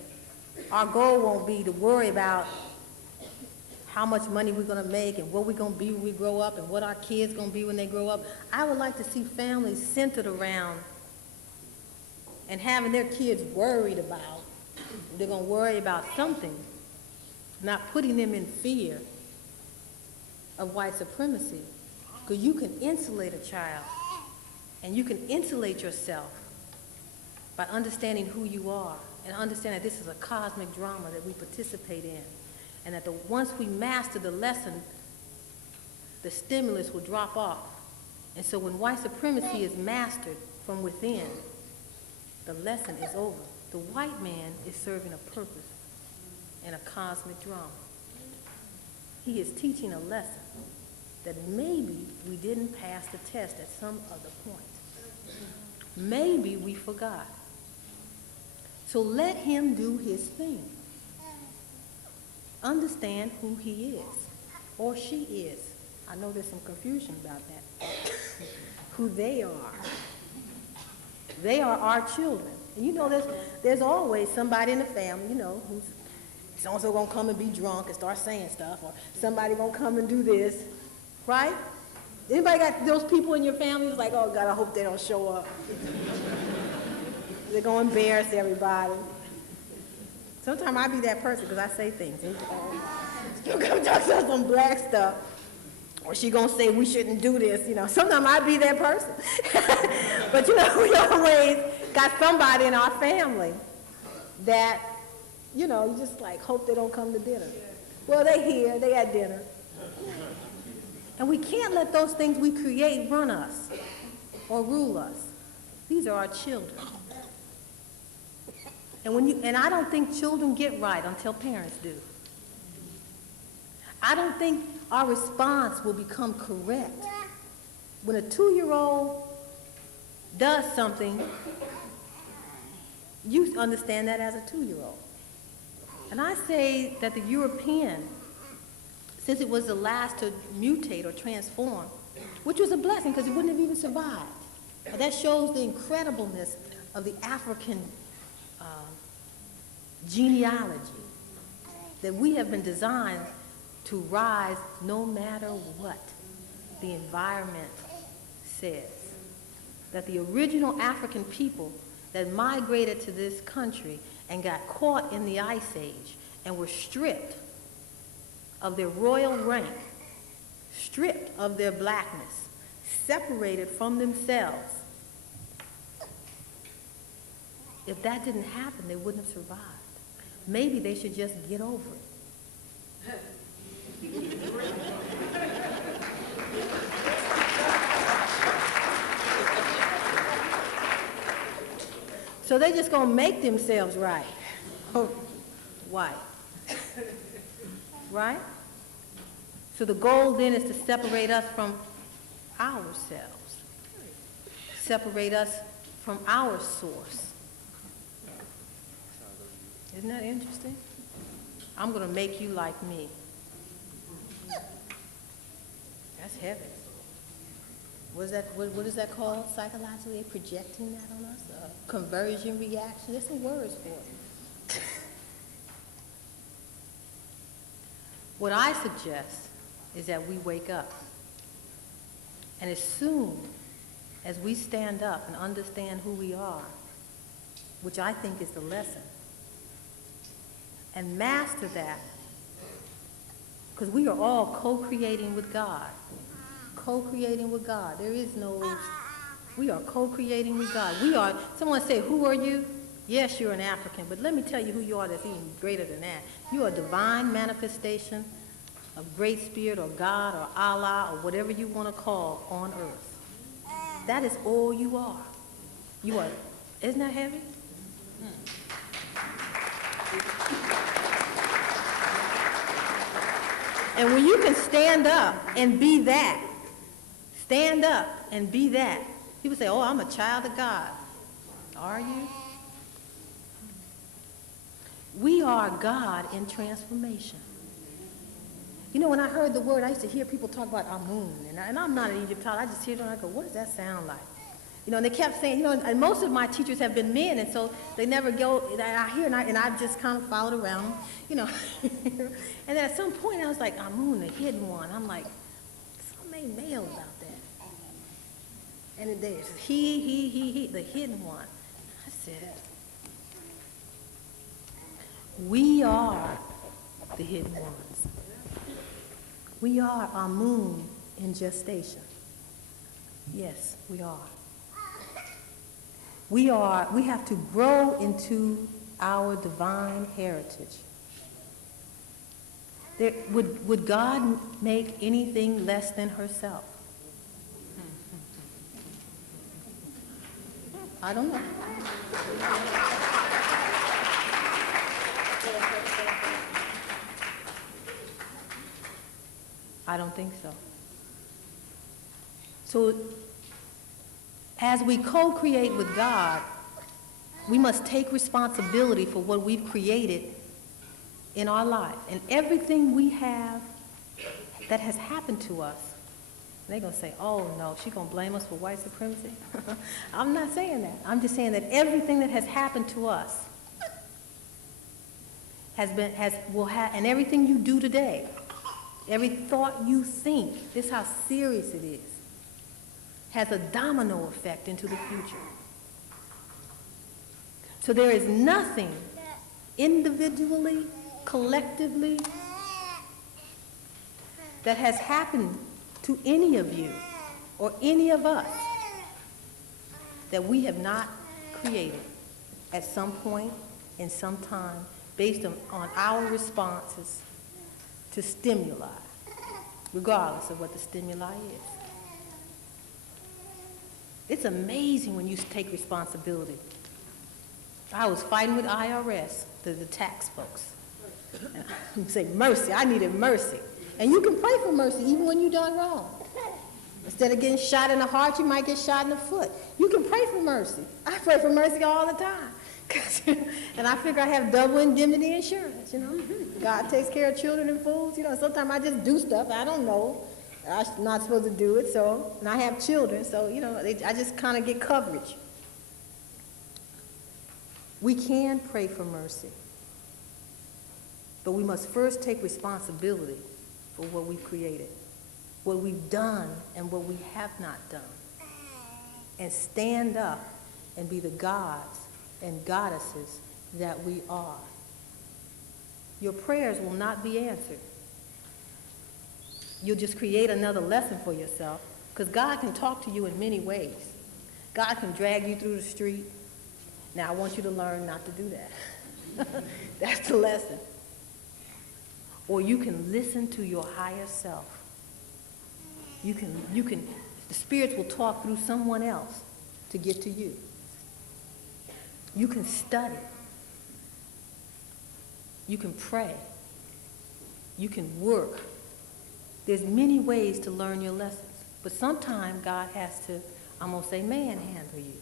our goal won't be to worry about how much money we're going to make and what we're going to be when we grow up and what our kids going to be when they grow up. I would like to see families centered around and having their kids worried about. They're going to worry about something, not putting them in fear of white supremacy. Because you can insulate a child and you can insulate yourself by understanding who you are and understanding that this is a cosmic drama that we participate in. And that once we master the lesson, the stimulus will drop off. And so when white supremacy is mastered from within, the lesson is over. The white man is serving a purpose in a cosmic drama. He is teaching a lesson that maybe we didn't pass the test at some other point. Maybe we forgot. So let him do his thing. understand who he is or she is. I know there's some confusion about that. Who they are. They are our children. And you know there's always somebody in the family, you know, who's so-and-so gonna come and be drunk and start saying stuff, or somebody gonna come and do this, right? Anybody got those people in your family who's like, oh God, I hope they don't show up. They're gonna embarrass everybody. Sometimes I be that person because I say things. She'll come talk about some black stuff, or she gonna say we shouldn't do this, you know. Sometimes I be that person. But you know, we always got somebody in our family that, you know, you just like hope they don't come to dinner. Well, they here, they at dinner. And we can't let those things we create run us or rule us. These are our children. And I don't think children get right until parents do. I don't think our response will become correct when a 2-year-old does something. You understand that as a 2-year-old. And I say that the European, since it was the last to mutate or transform, which was a blessing because it wouldn't have even survived. But that shows the incredibleness of the African genealogy, that we have been designed to rise no matter what the environment says. That the original African people that migrated to this country and got caught in the Ice Age and were stripped of their royal rank, stripped of their blackness, separated from themselves. If that didn't happen, they wouldn't have survived. Maybe they should just get over it. So they're just going to make themselves right. White. Right? So the goal then is to separate us from ourselves. Separate us from our source. Isn't that interesting? I'm going to make you like me. That's heavy. What is that called psychologically? Projecting that on us? Conversion reaction? There's some words for it. What I suggest is that we wake up. And as soon as we stand up and understand who we are, which I think is the lesson, and master that, because we are all co-creating with God. Co-creating with God. There is no, we are co-creating with God. We are, someone say, who are you? Yes, you're an African, but let me tell you who you are that's even greater than that. You are a divine manifestation of Great Spirit or God or Allah or whatever you want to call on earth. That is all you are. You are, isn't that heavy? And when you can stand up and be that, stand up and be that. People say, oh, I'm a child of God. Are you? We are God in transformation. You know, when I heard the word, I used to hear people talk about Amun, and I'm not an Egyptologist. I just hear it and I go, what does that sound like? You know, and they kept saying, you know, and most of my teachers have been men, and so they never go, I hear, and I've just kind of followed around, you know. And then at some point, I was like, Amun, the hidden one. I'm like, something ain't male about that. And then there's he, the hidden one. I said, we are the hidden ones. We are Amun in gestation. Yes, we are. We have to grow into our divine heritage. Would God make anything less than herself? I don't know. I don't think so. So, as we co-create with God, we must take responsibility for what we've created in our life. And everything we have that has happened to us, they're going to say, oh no, she's going to blame us for white supremacy. I'm not saying that. I'm just saying that everything that has happened to us and everything you do today, every thought you think, this is how serious it is, has a domino effect into the future. So there is nothing individually, collectively, that has happened to any of you or any of us that we have not created at some point in some time based on our responses to stimuli, regardless of what the stimuli is. It's amazing when you take responsibility. I was fighting with IRS, the tax folks. And I say, mercy, I needed mercy. And you can pray for mercy even when you've done wrong. Instead of getting shot in the heart, you might get shot in the foot. You can pray for mercy. I pray for mercy all the time. And I figure I have double indemnity insurance, you know. God takes care of children and fools. You know, sometimes I just do stuff I don't know. I'm not supposed to do it, so, and I have children, so, you know, I just kind of get coverage. We can pray for mercy, but we must first take responsibility for what we've created, what we've done and what we have not done, and stand up and be the gods and goddesses that we are. Your prayers will not be answered. You'll just create another lesson for yourself, because God can talk to you in many ways. God can drag you through the street. Now, I want you to learn not to do that. That's the lesson. Or you can listen to your higher self. You can, the spirits will talk through someone else to get to you. You can study. You can pray. You can work. There's many ways to learn your lessons. But sometimes God has to, I'm going to say, manhandle you,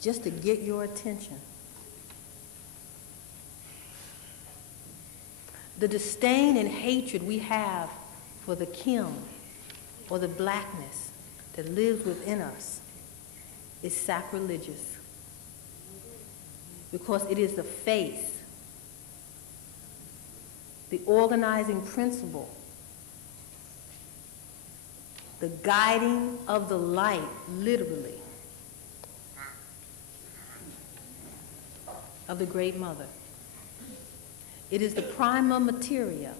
just to get your attention. The disdain and hatred we have for the Khemre, or the blackness that lives within us, is sacrilegious, because it is the faith, the organizing principle, the guiding of the light, literally, of the Great Mother. It is the prima materia.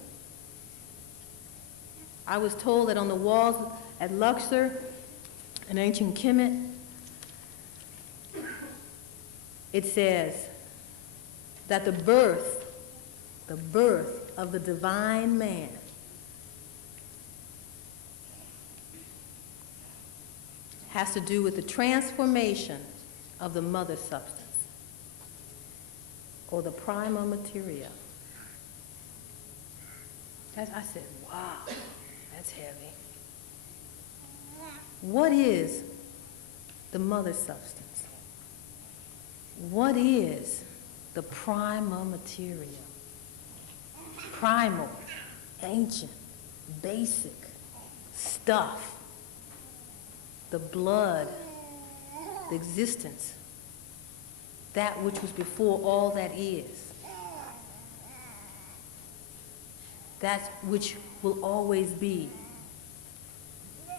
I was told that on the walls at Luxor, in ancient Khemre, it says that the birth of the divine man has to do with the transformation of the mother substance, or the prima materia. I said, wow, that's heavy. What is the mother substance? What is the prima materia? Primal, ancient, basic stuff. The blood, the existence, that which was before all that is. That which will always be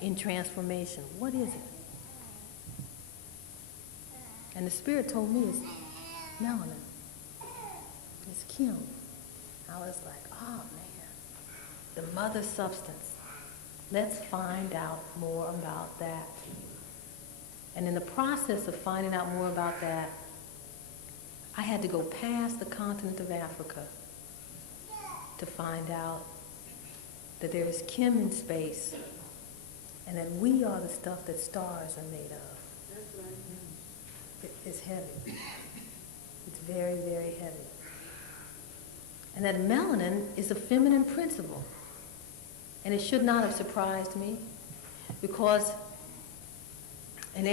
in transformation. What is it? And the Spirit told me it's melanin. It's Khemre. I was like, oh man, the mother substance. Let's find out more about that. And in the process of finding out more about that, I had to go past the continent of Africa to find out that there is Khemre in space, and that we are the stuff that stars are made of. It's heavy. It's very, very heavy. And that melanin is a feminine principle. And it should not have surprised me, because in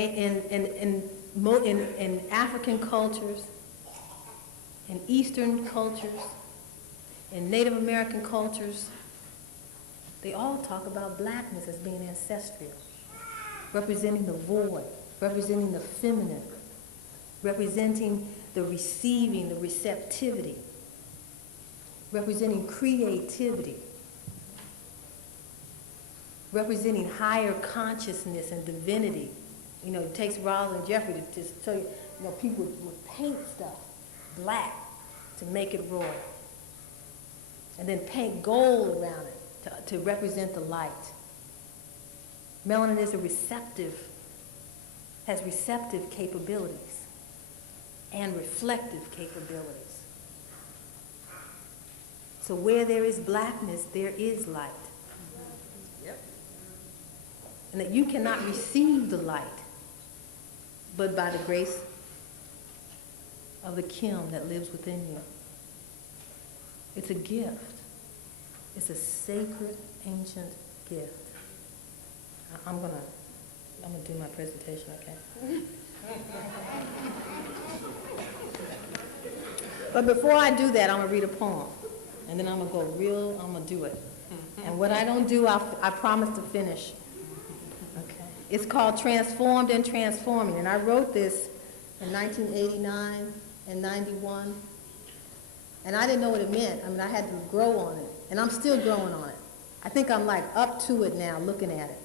African cultures, in Eastern cultures, In Native American cultures, they all talk about blackness as being ancestral, representing the void, representing the feminine, representing the receiving, the receptivity, representing creativity, representing higher consciousness and divinity. You know, it takes Rosalind Jeffrey to just tell you, people would paint stuff black to make it royal, and then paint gold around it to represent the light. Melanin is has receptive capabilities and reflective capabilities. So where there is blackness, there is light. Yep. And that you cannot receive the light but by the grace of the Khem that lives within you. It's a gift. It's a sacred, ancient gift. I'm gonna do my presentation, okay? But before I do that, I'm gonna read a poem. And then I'm gonna do it. And what I don't do, I promise to finish. Okay. It's called Transformed and Transforming. And I wrote this in 1989 and 91. And I didn't know what it meant. I mean, I had to grow on it. And I'm still growing on it. I think I'm like up to it now, looking at it.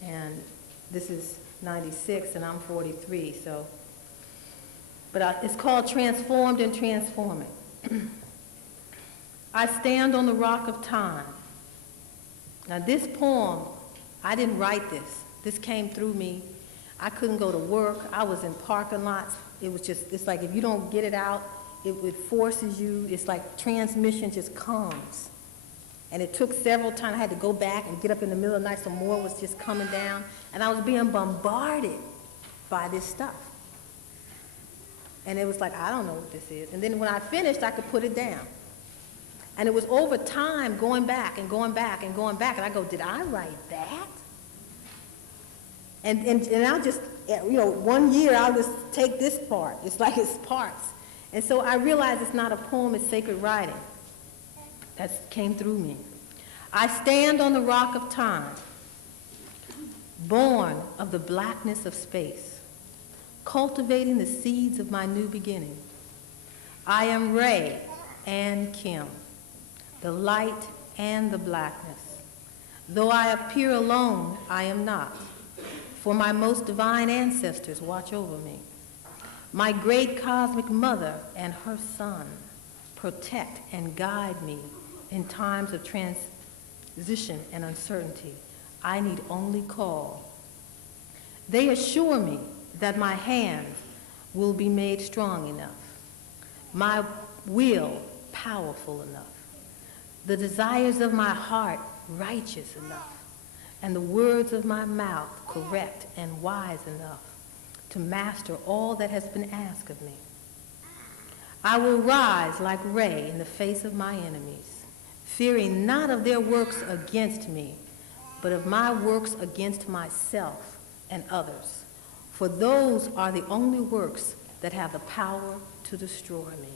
And this is 96 and I'm 43, so. But it's called Transformed and Transforming. I stand on the rock of time. Now this poem, I didn't write this. This came through me. I couldn't go to work. I was in parking lots. It's like if you don't get it out, it forces you. It's like transmission just comes. And it took several times. I had to go back and get up in the middle of the night. Some more was just coming down. And I was being bombarded by this stuff. And it was like, I don't know what this is. And then when I finished, I could put it down. And it was over time going back and going back and going back. And I go, did I write that? And I'll just, 1 year I'll just take this part. It's like it's parts. And so I realized it's not a poem, it's sacred writing. That came through me. I stand on the rock of time, born of the blackness of space, cultivating the seeds of my new beginning. I am Re and Khem, the light and the blackness. Though I appear alone, I am not, for my most divine ancestors watch over me. My great cosmic mother and her son protect and guide me in times of transition and uncertainty. I need only call. They assure me that my hands will be made strong enough, my will powerful enough, the desires of my heart righteous enough, and the words of my mouth correct and wise enough to master all that has been asked of me. I will rise like Re in the face of my enemies, fearing not of their works against me, but of my works against myself and others. For those are the only works that have the power to destroy me.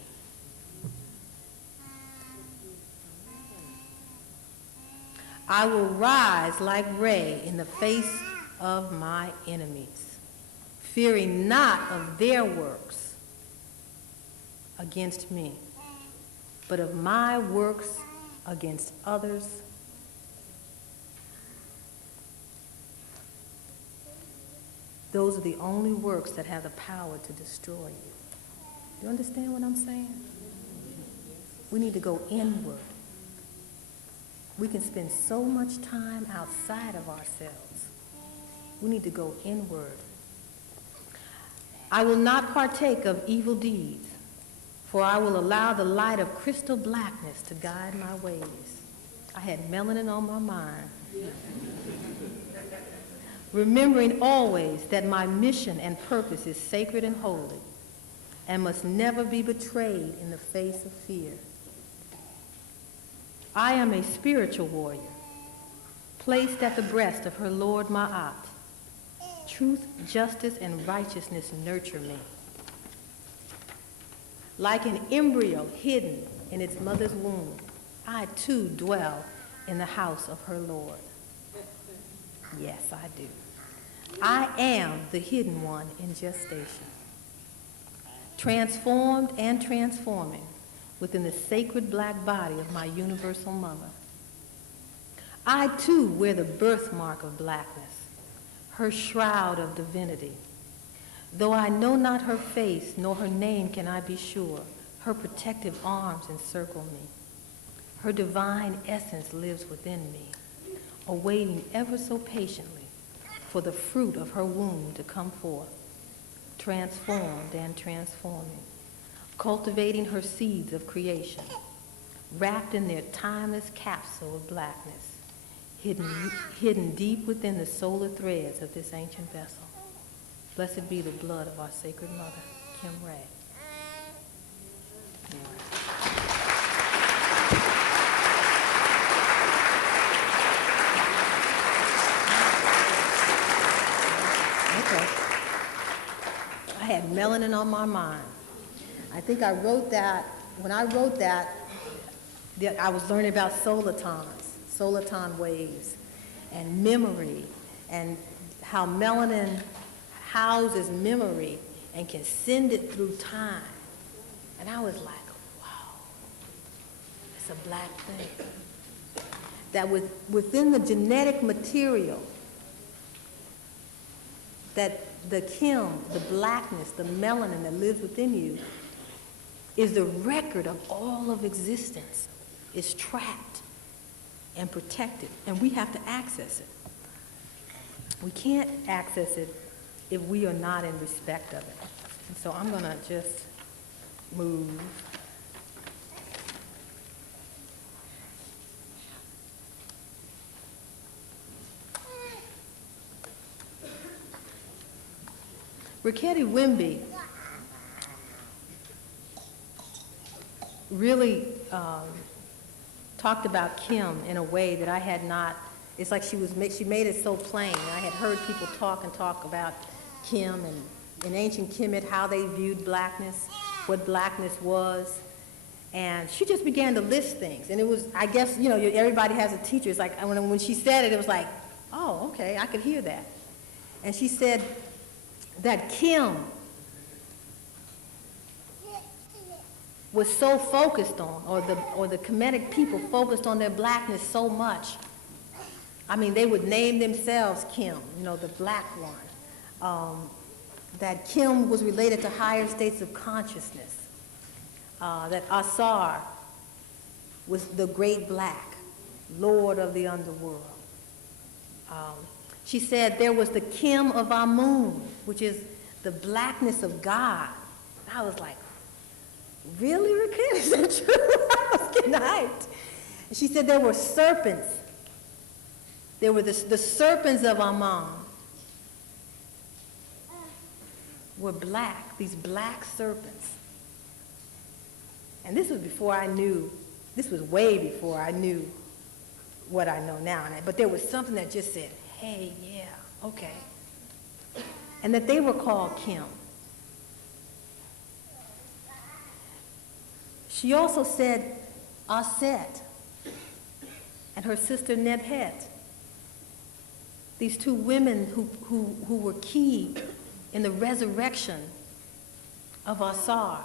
I will rise like Re in the face of my enemies, fearing not of their works against me, but of my works against others. Those are the only works that have the power to destroy you. You understand what I'm saying? We need to go inward. We can spend so much time outside of ourselves. We need to go inward. I will not partake of evil deeds, for I will allow the light of crystal blackness to guide my ways. I had melanin on my mind. Remembering always that my mission and purpose is sacred and holy and must never be betrayed in the face of fear. I am a spiritual warrior, placed at the breast of her Lord Ma'at. Truth, justice, and righteousness nurture me. Like an embryo hidden in its mother's womb, I too dwell in the house of her Lord. Yes, I do. I am the hidden one in gestation, transformed and transforming within the sacred black body of my universal mother. I too wear the birthmark of blackness, her shroud of divinity. Though I know not her face, nor her name can I be sure, her protective arms encircle me. Her divine essence lives within me, awaiting ever so patiently for the fruit of her womb to come forth, transformed and transforming, cultivating her seeds of creation, wrapped in their timeless capsule of blackness, hidden deep within the solar threads of this ancient vessel. Blessed be the blood of our sacred mother, Khemre. Okay. I had melanin on my mind. I think I wrote that, when I wrote that, I was learning about soliton waves, and memory, and how melanin houses memory and can send it through time. And I was like, wow, it's a black thing. That within the genetic material, that the the blackness, the melanin that lives within you, is the record of all of existence. It's trapped and protected, and we have to access it. We can't access it if we are not in respect of it. And so I'm going to just move. Riketi Wimbi really talked about Kim in a way that I had not. It's like she made it so plain. I had heard people talk about Kim and in ancient Kemet, how they viewed blackness, what blackness was. And she just began to list things. And it was, I guess, everybody has a teacher. It's like, when she said it, it was like, oh, okay, I could hear that. And she said that Kim was so focused on, or the Kemetic people focused on their blackness so much. I mean, they would name themselves Kim, the black one. That Kim was related to higher states of consciousness. That Asar was the great black, lord of the underworld. She said there was the Kim of Amun, which is the blackness of God. I was like, really, Raquel? Is that true? I was getting hyped. And she said there were serpents. There were the serpents of Amun were black, these black serpents. And this was before I knew, this was way before I knew what I know now. But there was something that just said, hey, yeah, okay. And that they were called Kim. She also said Aset and her sister Nebhet, these two women who were key in the resurrection of Asar,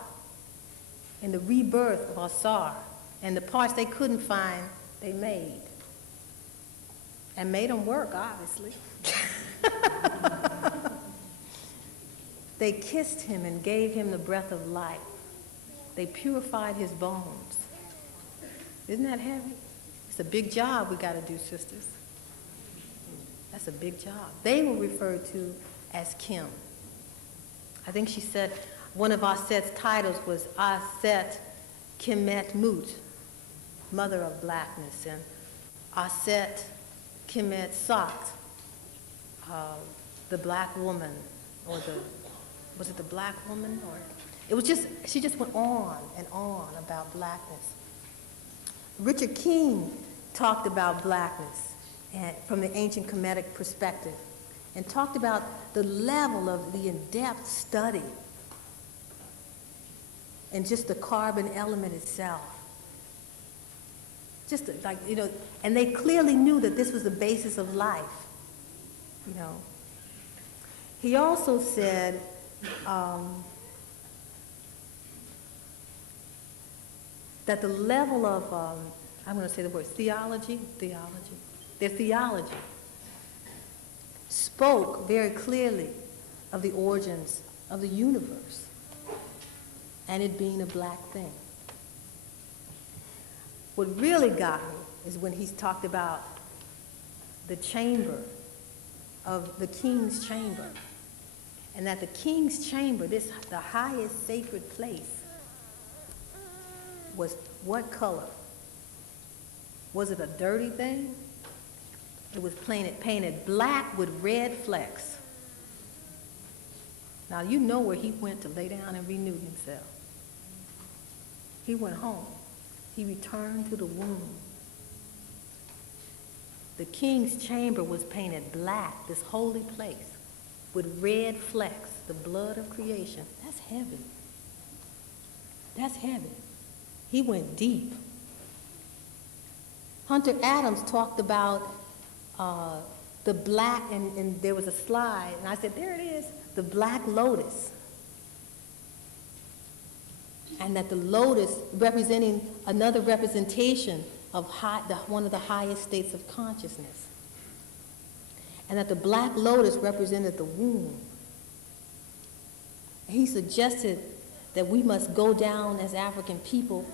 in the rebirth of Asar, and the parts they couldn't find, they made. And made them work, obviously. They kissed him and gave him the breath of life. They purified his bones. Isn't that heavy? It's a big job we got to do, sisters. That's a big job. They were referred to as Kim. I think she said one of Aset's titles was Aset Kemet Mut, mother of blackness, and Aset Kemet Sat, the black woman, or was it the black woman? Or it was just, she just went on and on about blackness. Richard King talked about blackness and from the ancient Kemetic perspective, and talked about the level of the in-depth study and just the carbon element itself. Just like, you know, and they clearly knew that this was the basis of life, you know. He also said, that the level of, I'm going to say the word their theology spoke very clearly of the origins of the universe and it being a black thing. What really got me is when he talked about the chamber of the king's chamber, and that the king's chamber, the highest sacred place, was what color? Was it a dirty thing? It was painted black with red flecks. Now you know where he went to lay down and renew himself. He went home. He returned to the womb. The king's chamber was painted black, this holy place, with red flecks, the blood of creation. That's heavy. That's heavy. He went deep. Hunter Adams talked about the black, and there was a slide, and I said, there it is, the black lotus. And that the lotus representing another representation of one of the highest states of consciousness. And that the black lotus represented the womb. He suggested that we must go down as African people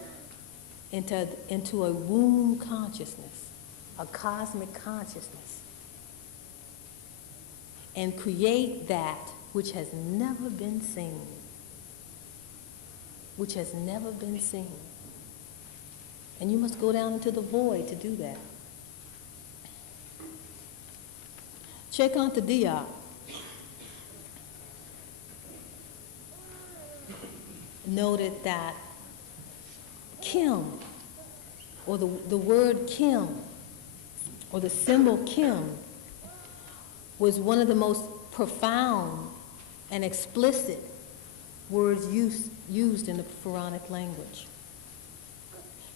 into a womb consciousness, a cosmic consciousness, and create that which has never been seen. Which has never been seen. And you must go down into the void to do that. Cheikh Anta Diop noted that Kim, or the word Kim, or the symbol Kim, was one of the most profound and explicit words used in the Quranic language.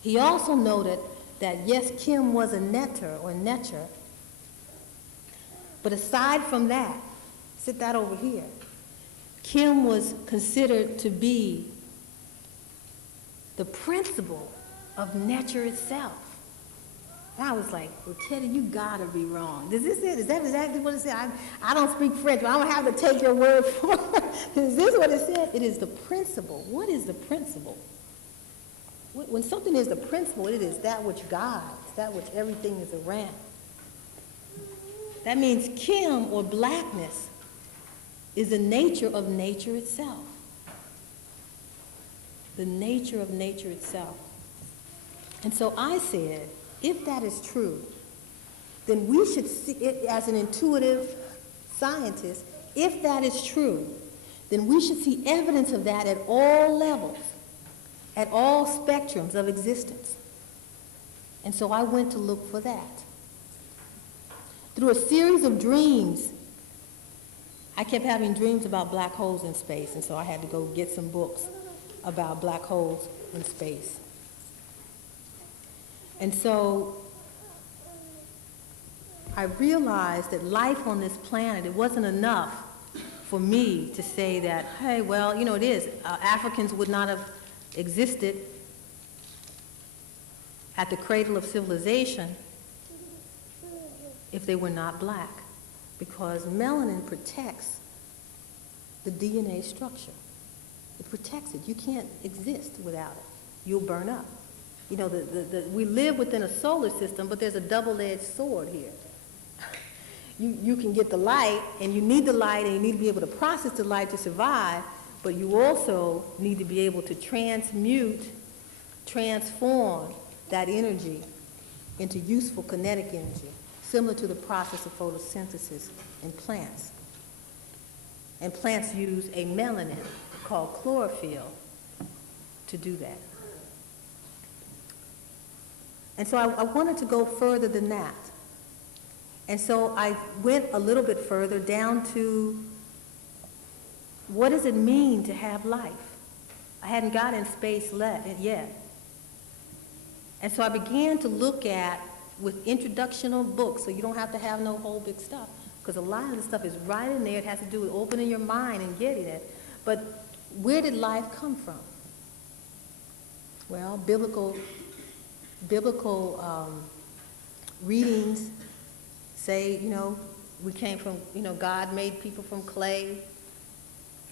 He also noted that yes, Kim was a netter or netcher, but aside from that, sit that over here, Kim was considered to be the principle of nature itself. And I was like, well, Kitty, you gotta be wrong. Is this it? Is that exactly what it said? I don't speak French, but I'm gonna have to take your word for it. Is this what it said? It is the principle. What is the principle? When something is the principle, it is that which guides, that which everything is around. That means Kim, or blackness, is the nature of nature itself. The nature of nature itself. And so I said, if that is true, then we should see it as an intuitive scientist. If that is true, then we should see evidence of that at all levels, at all spectrums of existence. And so I went to look for that. Through a series of dreams, I kept having dreams about black holes in space, and so I had to go get some books about black holes in space. And so I realized that life on this planet, it wasn't enough for me to say that, hey, well, you know, it is. Africans would not have existed at the cradle of civilization if they were not black, because melanin protects the DNA structure. It protects it. You can't exist without it. You'll burn up. You know, we live within a solar system, but there's a double-edged sword here. You can get the light, and you need the light, and you need to be able to process the light to survive, but you also need to be able to transform that energy into useful kinetic energy, similar to the process of photosynthesis in plants. And plants use a melanin called chlorophyll to do that. And so I wanted to go further than that. And so I went a little bit further down to, what does it mean to have life? I hadn't gotten space yet. And so I began to look at, with introductional books, so you don't have to have no whole big stuff, because a lot of the stuff is right in there. It has to do with opening your mind and getting it. But where did life come from? Well, biblical readings say, we came from, God made people from clay,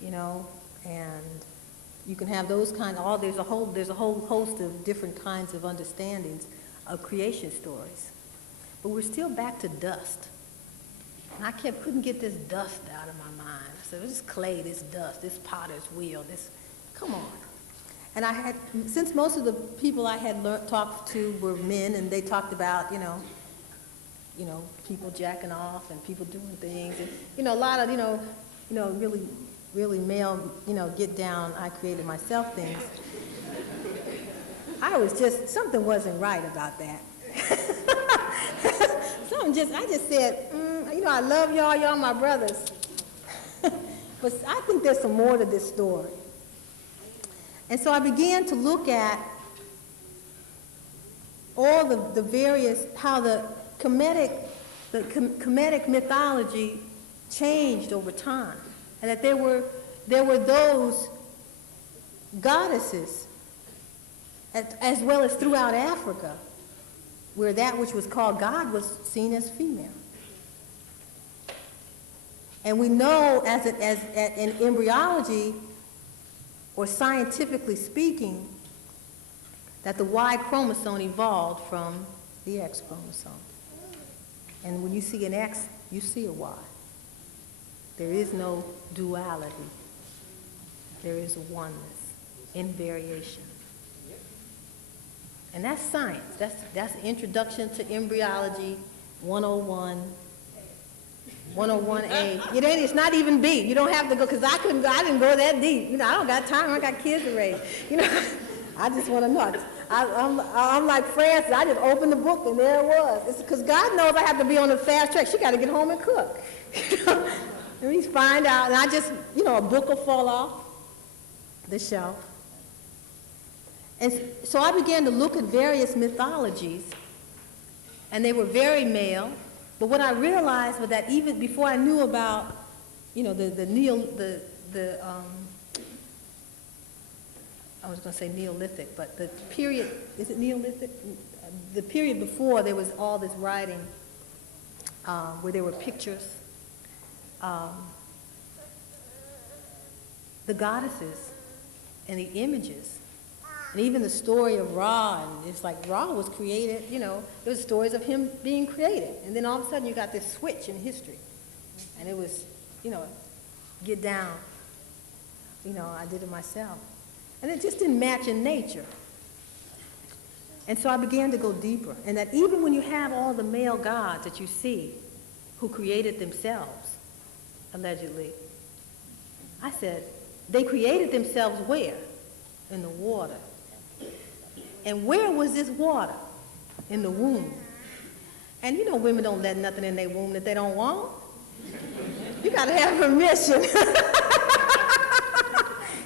and you can have those there's a whole host of different kinds of understandings of creation stories. But we're still back to dust. And I couldn't get this dust out of my mind. I said, this clay, this dust, this potter's wheel, come on. And since most of the people I had talked to were men, and they talked about, people jacking off and people doing things, and, a lot of, really, really male, get down, I created myself things. Something wasn't right about that. I just said, I love y'all my brothers. But I think there's some more to this story. And so I began to look at all the various, how the Kemetic mythology changed over time, and that there were those goddesses, as well as throughout Africa, where that which was called God was seen as female. And we know, in embryology, or scientifically speaking, that the Y chromosome evolved from the X chromosome. And when you see an X, you see a Y. There is no duality. There is oneness in variation. And that's science. That's Introduction to Embryology 101, 101A. It's not even B. You don't have to go, because I didn't go that deep. I don't got time. I got kids to raise. I just want to know. I'm like Francis. I just opened the book and there it was. It's because God knows I have to be on the fast track. She got to get home and cook. And we find out, and I just, a book will fall off the shelf. And so I began to look at various mythologies, and they were very male. But what I realized was that even before I knew about, I was going to say Neolithic, but the period, is it Neolithic? The period before, there was all this writing where there were pictures. The goddesses and the images, and even the story of Ra, and it's like Ra was created, there was stories of him being created. And then all of a sudden you got this switch in history. And it was, get down. I did it myself. And it just didn't match in nature. And so I began to go deeper. And that even when you have all the male gods that you see who created themselves, allegedly, I said, they created themselves where? In the water. And where was this water? In the womb. And women don't let nothing in their womb that they don't want. You got to have permission.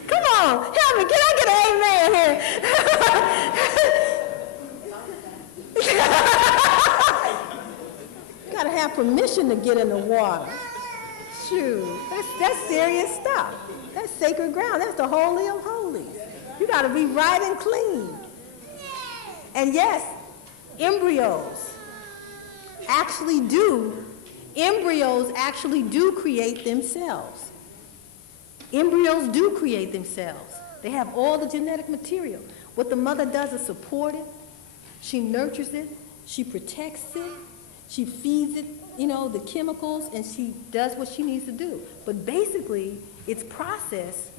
Come on, help me. Can I get an amen here? You got to have permission to get in the water. Shoot, that's serious stuff. That's sacred ground. That's the holy of holies. You got to be right and clean. And yes, embryos actually do create themselves. Embryos do create themselves. They have all the genetic material. What the mother does is support it. She nurtures it. She protects it. She feeds it, the chemicals, and she does what she needs to do. But basically, its process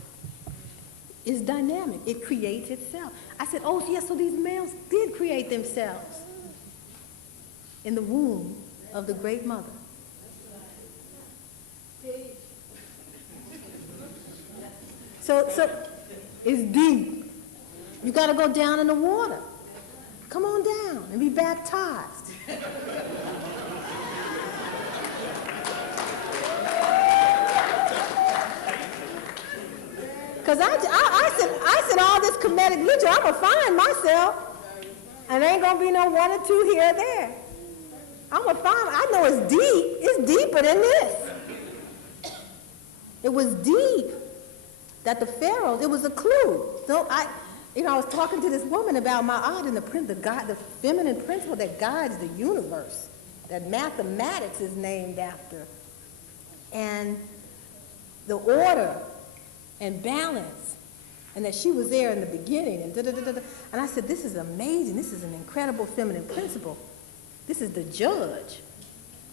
is dynamic. It creates itself. I said, oh, yes, so these males did create themselves in the womb of the great mother. So it's deep. You got to go down in the water. Come on down and be baptized. Because I said all this comedic literature, I'm going to find myself. And there ain't going to be no one or two here or there. I'm going to find, I know it's deep. It's deeper than this. It was deep that the pharaohs, it was a clue. So I was talking to this woman about Ma'at and the feminine principle that guides the universe, that mathematics is named after. And the order and balance, and that she was there in the beginning, and And I said, this is amazing. This is an incredible feminine principle. This is the judge.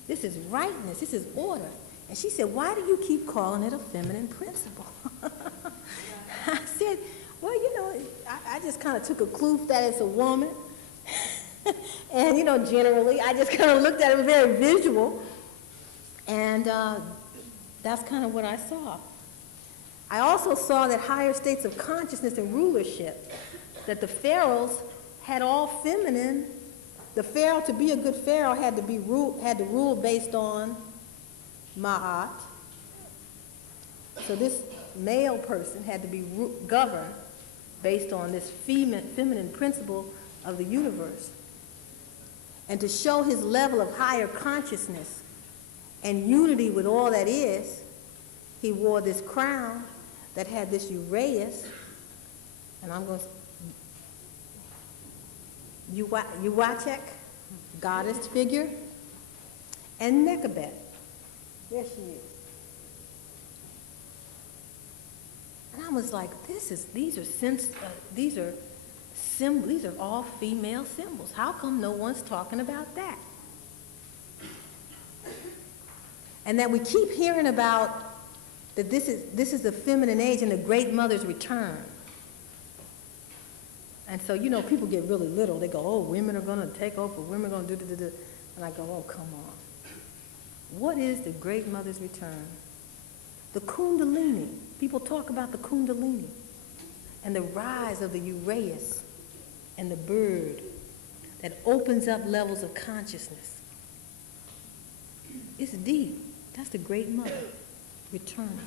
This is rightness. This is order. And she said, why do you keep calling it a feminine principle? I said, well, I just kind of took a clue that it's a woman. And, generally, I just kind of looked at it, very visual. And that's kind of what I saw. I also saw that higher states of consciousness and rulership, that the pharaohs had all feminine. The pharaoh, to be a good pharaoh, had to rule based on Ma'at. So this male person had to be governed based on this feminine principle of the universe. And to show his level of higher consciousness and unity with all that is, he wore this crown that had this uraeus, and I'm going to, Uwachek, goddess figure, and Nekabet. There she is. And I was like, these are all female symbols. How come no one's talking about that? And that we keep hearing about that this is the feminine age and the great mother's return. And so, people get really little. They go, oh, women are going to take over, women are going to do. And I go, oh, come on. What is the great mother's return? The Kundalini. People talk about the Kundalini and the rise of the uraeus and the bird that opens up levels of consciousness. It's deep. That's the great mother returning.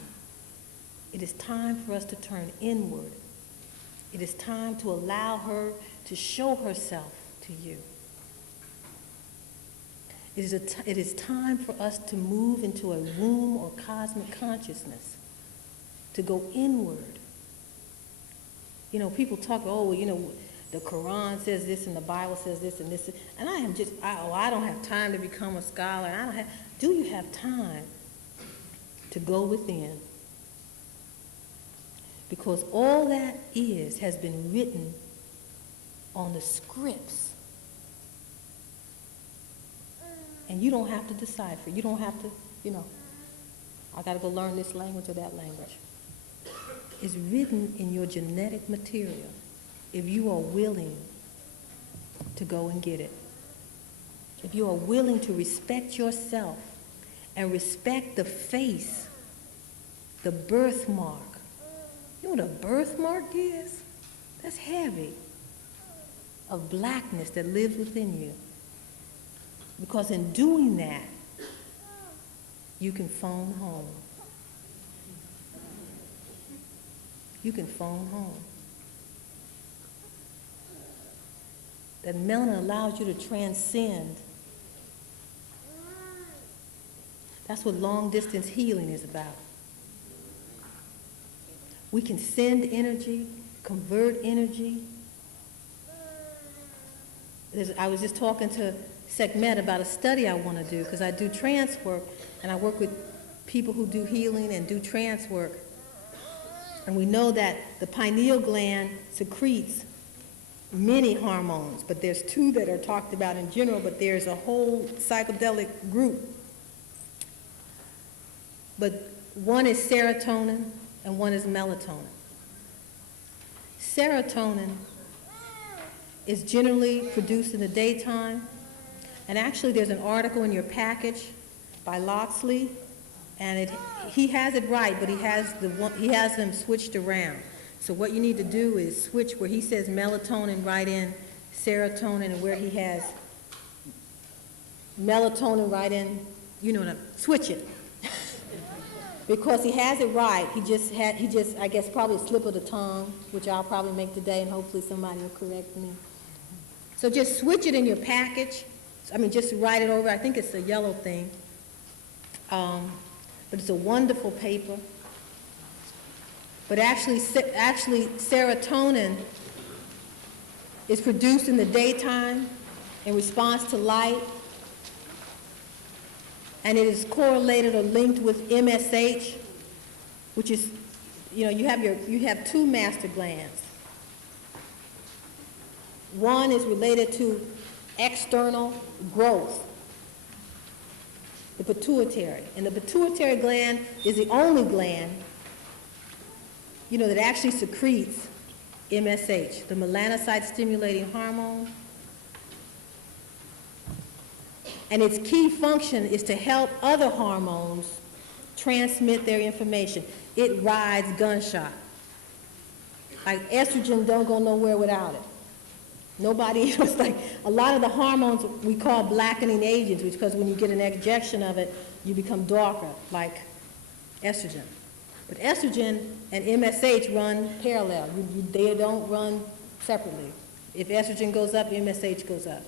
It is time for us to turn inward. It is time to allow her to show herself to you. It is time for us to move into a womb or cosmic consciousness, to go inward. People talk, the Quran says this and the Bible says this and this, and I don't have time to become a scholar. Do you have time to go within? Because all that has been written on the scripts. And you don't have to decipher. You don't have to, I got to go learn this language or that language. It's written in your genetic material if you are willing to go and get it. If you are willing to respect yourself and respect the face, the birthmark. You know what a birthmark is? That's heavy. Of blackness that lives within you. Because in doing that, you can phone home. You can phone home. That melanin allows you to transcend. That's what long distance healing is about. We can send energy, convert energy. I was just talking to Sekhmet about a study I want to do, because I do trance work, and I work with people who do healing and do trance work. And we know that the pineal gland secretes many hormones, but there's two that are talked about in general, but there's a whole psychedelic group. But one is serotonin and one is melatonin. Serotonin is generally produced in the daytime. And actually, there's an article in your package by Loxley, and he has it right, but he has them switched around. So what you need to do is switch where he says melatonin, write in serotonin, and where he has melatonin, write in, switch it. because he has it right. He just, I guess, probably a slip of the tongue, which I'll probably make today, and hopefully somebody will correct me. So just switch it in your package. I mean, just write it over. I think it's a yellow thing. But it's a wonderful paper. But actually serotonin is produced in the daytime in response to light, and it is correlated or linked with MSH, which is, you know, you have two master glands. One is related to external growth, the pituitary. And the pituitary gland is the only gland, you know, that actually secretes MSH, the melanocyte-stimulating hormone. And its key function is to help other hormones transmit their information. It rides gunshot. Like estrogen don't go nowhere without it. Nobody, it's like a lot of the hormones we call blackening agents, because when you get an injection of it, you become darker, like estrogen. But estrogen and MSH run parallel. They don't run separately. If estrogen goes up, MSH goes up.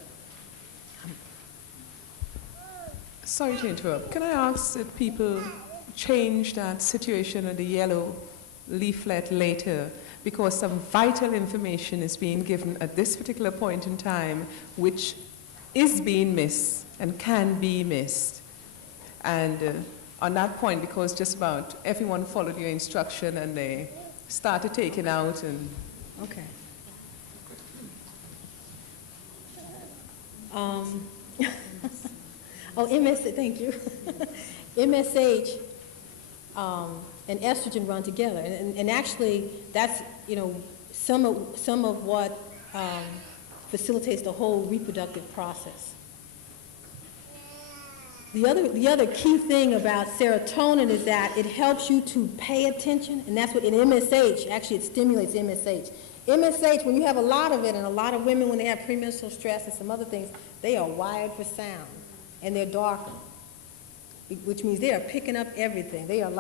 Sorry to interrupt. Can I ask if people change that situation of the yellow leaflet later because some vital information is being given at this particular point in time which is being missed and can be missed? And on that point, because just about everyone followed your instruction and they started taking out and... Okay. Thank you. MSH and estrogen run together, and actually that's, you know, some of what facilitates the whole reproductive process. The other key thing about serotonin is that it helps you to pay attention, and that's what in MSH, actually it stimulates MSH. MSH, when you have a lot of it, and a lot of women when they have premenstrual stress and some other things, they are wired for sound, and they're darker, which means they are picking up everything. They are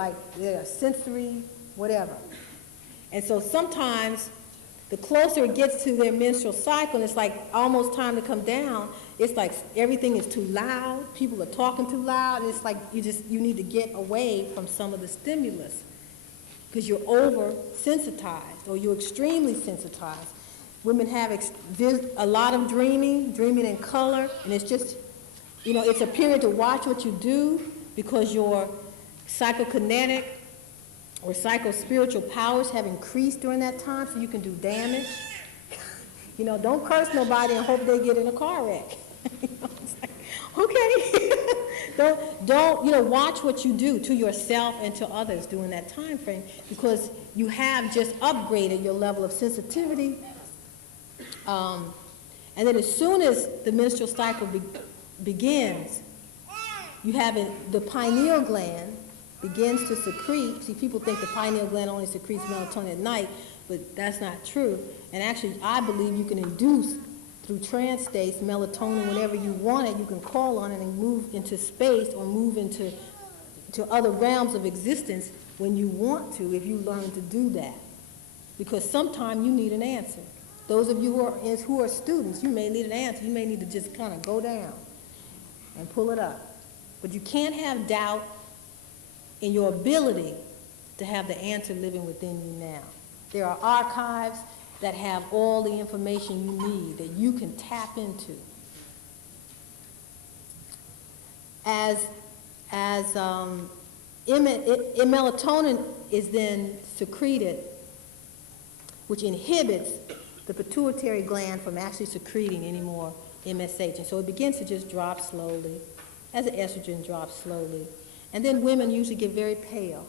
sensory, whatever. And so sometimes the closer it gets to their menstrual cycle, and it's like almost time to come down, it's like everything is too loud, people are talking too loud, and it's like you need to get away from some of the stimulus because you're over-sensitized or you're extremely sensitized. Women have a lot of dreaming in color, and it's just, you know, it's a period to watch what you do because your psychokinetic or psycho-spiritual powers have increased during that time, so you can do damage. You know, don't curse nobody and hope they get in a car wreck. You know, it's like, okay. don't, you know, watch what you do to yourself and to others during that time frame, because you have just upgraded your level of sensitivity. And then as soon as the menstrual cycle begins, you have the pineal gland begins to secrete. See, people think the pineal gland only secretes melatonin at night, but that's not true. And actually, I believe you can induce through trance states melatonin whenever you want it. You can call on it and move into space or move into other realms of existence when you want to, if you learn to do that. Because sometimes you need an answer. Those of you who are students, you may need an answer. You may need to just kind of go down and pull it up. But you can't have doubt in your ability to have the answer living within you now. There are archives that have all the information you need that you can tap into. Melatonin is then secreted, which inhibits the pituitary gland from actually secreting any more MSH. And so it begins to just drop slowly, as the estrogen drops slowly. And then women usually get very pale.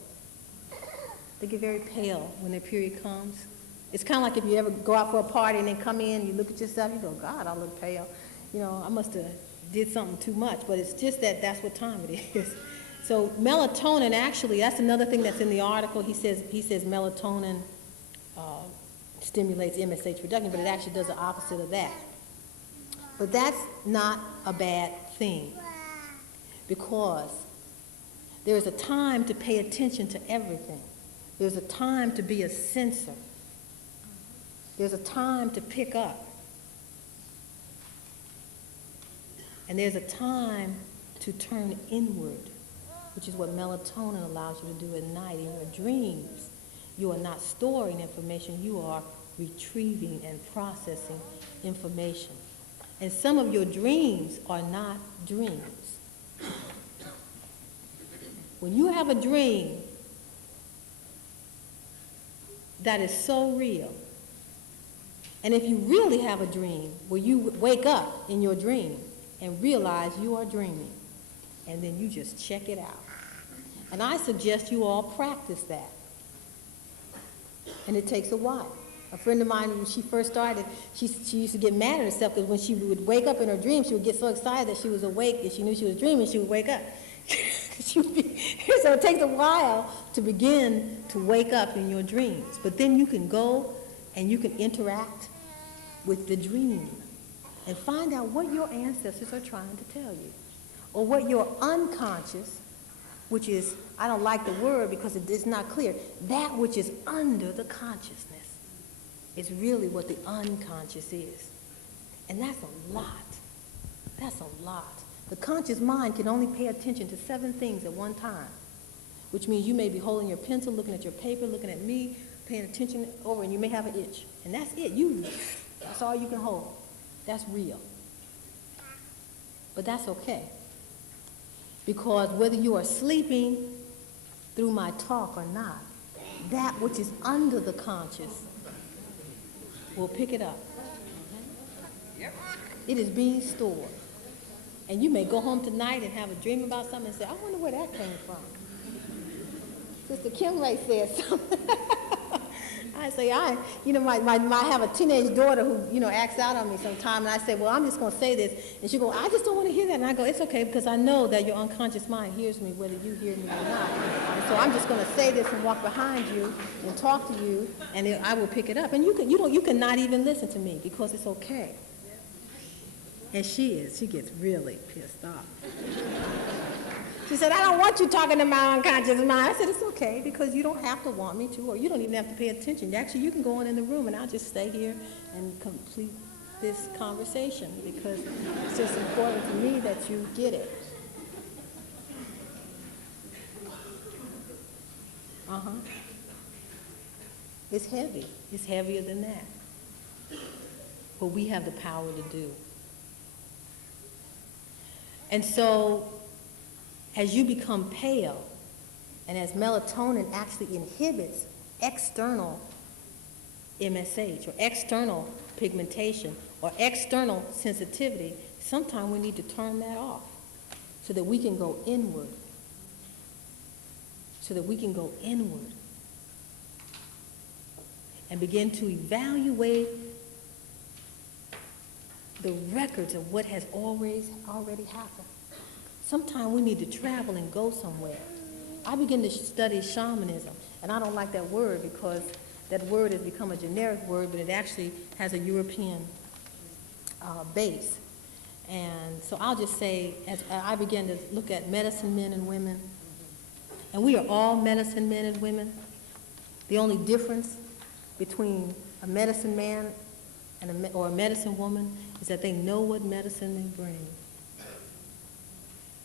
They get very pale when their period comes. It's kind of like if you ever go out for a party and then come in, you look at yourself, you go, God, I look pale. You know, I must have did something too much, but it's just that's what time it is. So melatonin, actually, that's another thing that's in the article. He says melatonin stimulates MSH production, but it actually does the opposite of that. But that's not a bad thing, because There's a time to pay attention to everything. There's a time to be a sensor. There's a time to pick up. And there's a time to turn inward, which is what melatonin allows you to do at night. In your dreams, you are not storing information, you are retrieving and processing information. And some of your dreams are not dreams. When you have a dream that is so real, and if you really have a dream where you wake up in your dream and realize you are dreaming, and then you just check it out. And I suggest you all practice that. And it takes a while. A friend of mine, when she first started, she used to get mad at herself because when she would wake up in her dream, she would get so excited that she was awake and she knew she was dreaming, she would wake up. So it takes a while to begin to wake up in your dreams. But then you can go and you can interact with the dream and find out what your ancestors are trying to tell you, or what your unconscious, which is, I don't like the word because it's not clear, that which is under the consciousness is really what the unconscious is. And that's a lot. That's a lot. The conscious mind can only pay attention to 7 things at one time, which means you may be holding your pencil, looking at your paper, looking at me, paying attention over, and you may have an itch. And that's it. That's all you can hold. That's real. But that's okay. Because whether you are sleeping through my talk or not, that which is under the conscious will pick it up. It is being stored. And you may go home tonight and have a dream about something and say, I wonder where that came from. Sister Khemre said something. I say, I have a teenage daughter who, acts out on me sometime, and I say, well, I'm just going to say this. And she go, I just don't want to hear that. And I go, it's okay, because I know that your unconscious mind hears me whether you hear me or not. And so I'm just going to say this and walk behind you and talk to you, and I will pick it up. And you can not even listen to me because it's okay. And she gets really pissed off. She said, I don't want you talking to my unconscious mind. I said, it's okay, because you don't have to want me to, or you don't even have to pay attention. Actually, you can go on in the room, and I'll just stay here and complete this conversation, because it's just important to me that you get it. It's heavy. It's heavier than that. But we have the power to do. And so, as you become pale, and as melatonin actually inhibits external MSH, or external pigmentation, or external sensitivity, sometimes we need to turn that off so that we can go inward. So that we can go inward and begin to evaluate the records of what has already happened. Sometimes we need to travel and go somewhere. I begin to study shamanism, and I don't like that word because that word has become a generic word, but it actually has a European base. And so I'll just say, as I began to look at medicine men and women, and we are all medicine men and women. The only difference between a medicine man and or a medicine woman is that they know what medicine they bring.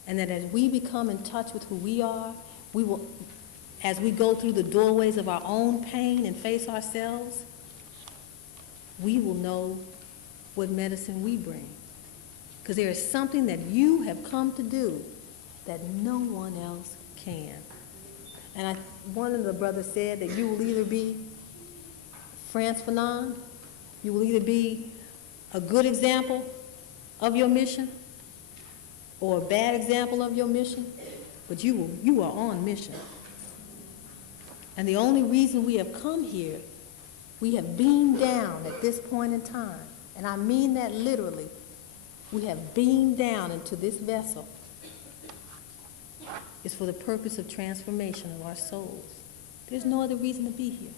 And that as we become in touch with who we are, we will, as we go through the doorways of our own pain and face ourselves, we will know what medicine we bring. Because there is something that you have come to do that no one else can. And one of the brothers said that you will either be Frantz Fanon, you will either be a good example of your mission or a bad example of your mission, but you are on mission. And the only reason we have come here, we have beamed down at this point in time, and I mean that literally. We have beamed down into this vessel. It's for the purpose of transformation of our souls. There's no other reason to be here.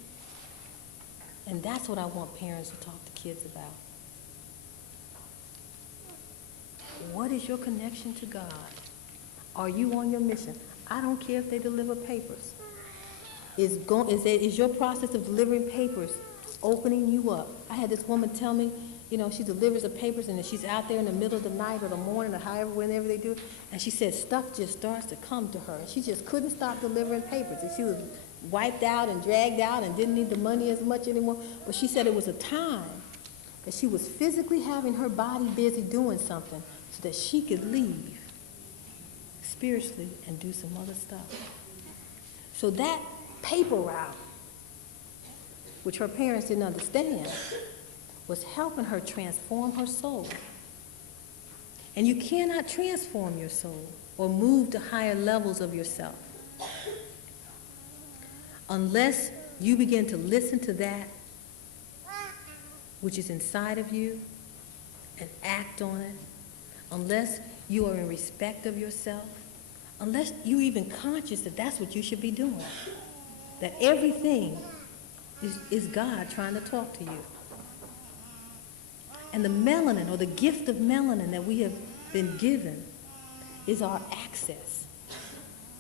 And that's what I want parents to talk to kids about. What is your connection to God? Are you on your mission? I don't care if they deliver papers. Is your process of delivering papers opening you up? I had this woman tell me, you know, she delivers the papers and then she's out there in the middle of the night or the morning or however, whenever they do it, and she said stuff just starts to come to her. She just couldn't stop delivering papers. And she was wiped out and dragged out and didn't need the money as much anymore. But she said it was a time that she was physically having her body busy doing something so that she could leave spiritually and do some other stuff. So that paper route, which her parents didn't understand, was helping her transform her soul. And you cannot transform your soul or move to higher levels of yourself unless you begin to listen to that which is inside of you and act on it, unless you are in respect of yourself, unless you're even conscious that that's what you should be doing, that everything is God trying to talk to you. And the melanin, or the gift of melanin that we have been given, is our access,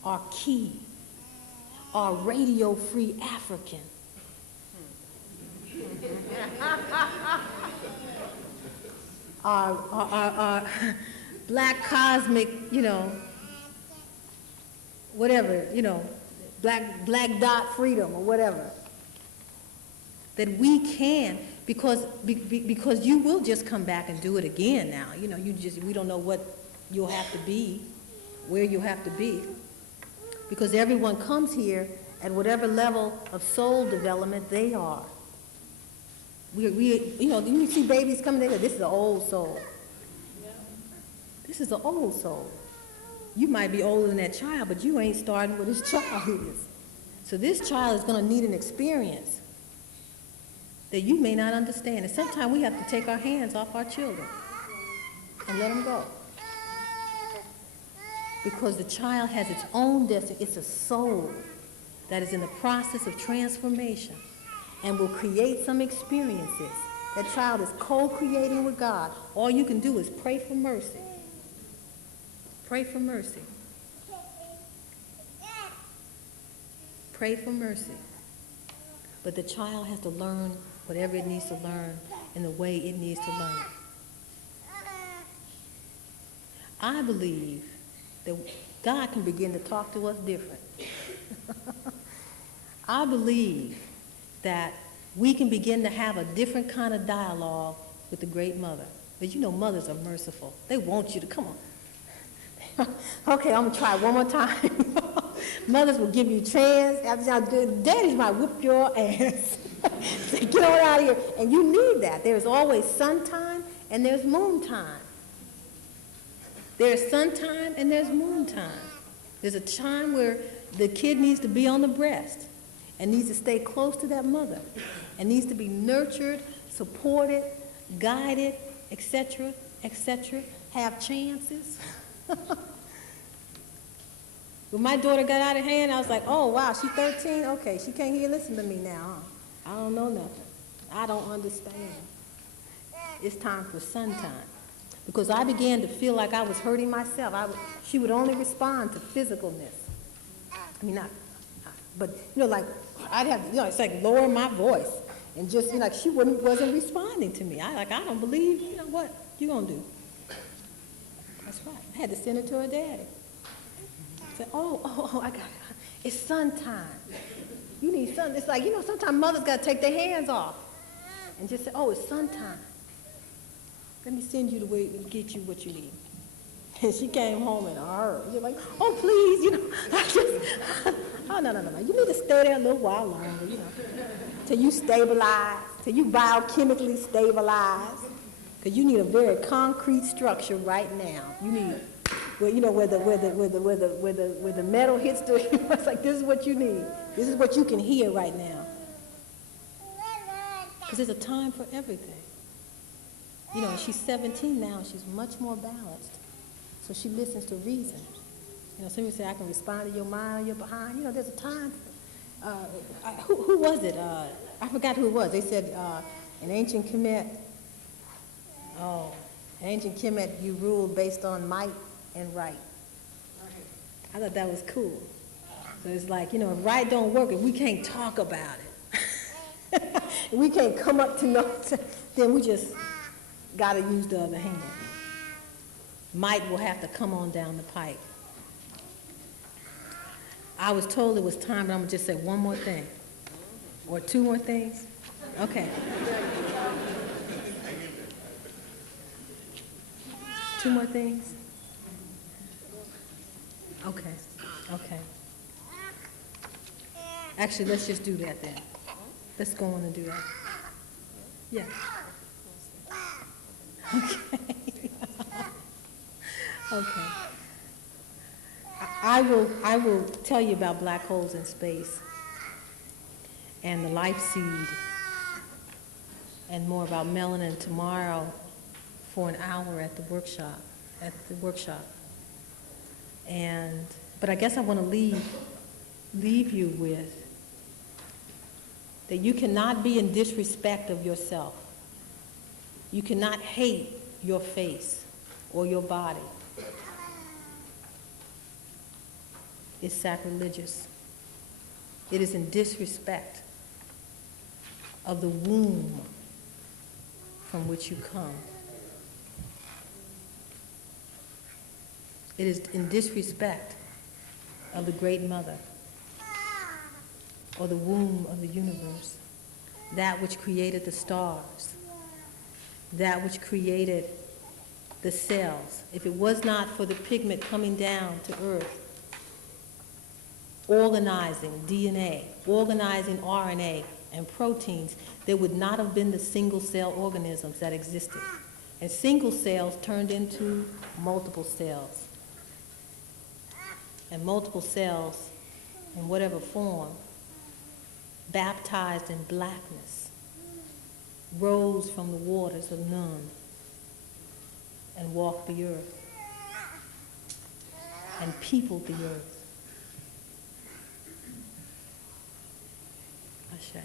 our key, our radio-free African. our black cosmic, you know, whatever, you know, black dot freedom or whatever. That we can, because you will just come back and do it again now. You know, we don't know what you'll have to be, where you'll have to be. Because everyone comes here at whatever level of soul development they are. You know, you see babies coming in, this is an old soul. This is an old soul. You might be older than that child, but you ain't starting where this child is. So this child is going to need an experience that you may not understand. And sometimes we have to take our hands off our children and let them go. Because the child has its own destiny. It's a soul that is in the process of transformation and will create some experiences. That child is co-creating with God. All you can do is pray for mercy. Pray for mercy. Pray for mercy. But the child has to learn whatever it needs to learn in the way it needs to learn. I believe that God can begin to talk to us different. I believe that we can begin to have a different kind of dialogue with the Great Mother. But you know, mothers are merciful. They want you to, come on. Okay, I'm going to try one more time. Mothers will give you chance. Daddies might whoop your ass. Say, get on out of here. And you need that. There's always sun time and there's moon time. There's sun time and there's moon time. There's a time where the kid needs to be on the breast and needs to stay close to that mother and needs to be nurtured, supported, guided, etc., etc., have chances. When my daughter got out of hand, I was like, oh, wow, she's 13? Okay, she can't hear, listen to me now, huh? I don't know nothing. I don't understand. It's time for sun time. Because I began to feel like I was hurting myself. She would only respond to physicalness. I mean, but, you know, like, I'd have, you know, it's like lower my voice. And just, you know, like, she wasn't responding to me. I don't believe, you know, what you gonna do? That's right. I had to send her to her daddy. I said, I got it. It's sun time. You need sun. It's like, you know, sometimes mothers got to take their hands off and just say, oh, it's sun time. Let me send you the way to get you what you need. And she came home in a hurry. You're like, oh, please, you know. Oh, no. You need to stay there a little while longer, you know, till you stabilize, till you biochemically stabilize. Because you need a very concrete structure right now. You need, where, you know, where the metal hits the, it's like, this is what you need. This is what you can hear right now. Because there's a time for everything. You know, she's 17 now, and she's much more balanced. So she listens to reason. You know, somebody say, I can respond to your mind or your behind. You know, there's a time. Who was it? I forgot who it was. They said in ancient Khemre, in ancient Khemre, you ruled based on might and right. I thought that was cool. So it's like, if right don't work, if we can't talk about it, if we can't come up to no, then we just got to use the other hand. Might will have to come on down the pipe. I was told it was time, but I'm going to just say one more thing. Or two more things? Okay. Two more things? Okay, okay. Actually, let's just do that then. Let's go on and do that. Yeah. Okay. Okay. I will tell you about black holes in space and the life seed and more about melanin tomorrow for an hour at the workshop. But I guess I want to leave you with that you cannot be in disrespect of yourself. You cannot hate your face or your body. It's sacrilegious. It is in disrespect of the womb from which you come. It is in disrespect of the Great Mother, or the womb of the universe, that which created the stars, that which created the cells. If it was not for the pigment coming down to Earth, organizing DNA, organizing RNA and proteins, there would not have been the single-cell organisms that existed. And single cells turned into multiple cells. And multiple cells, in whatever form, baptized in blackness, rose from the waters of Nun and walked the earth and peopled the earth. Ashe.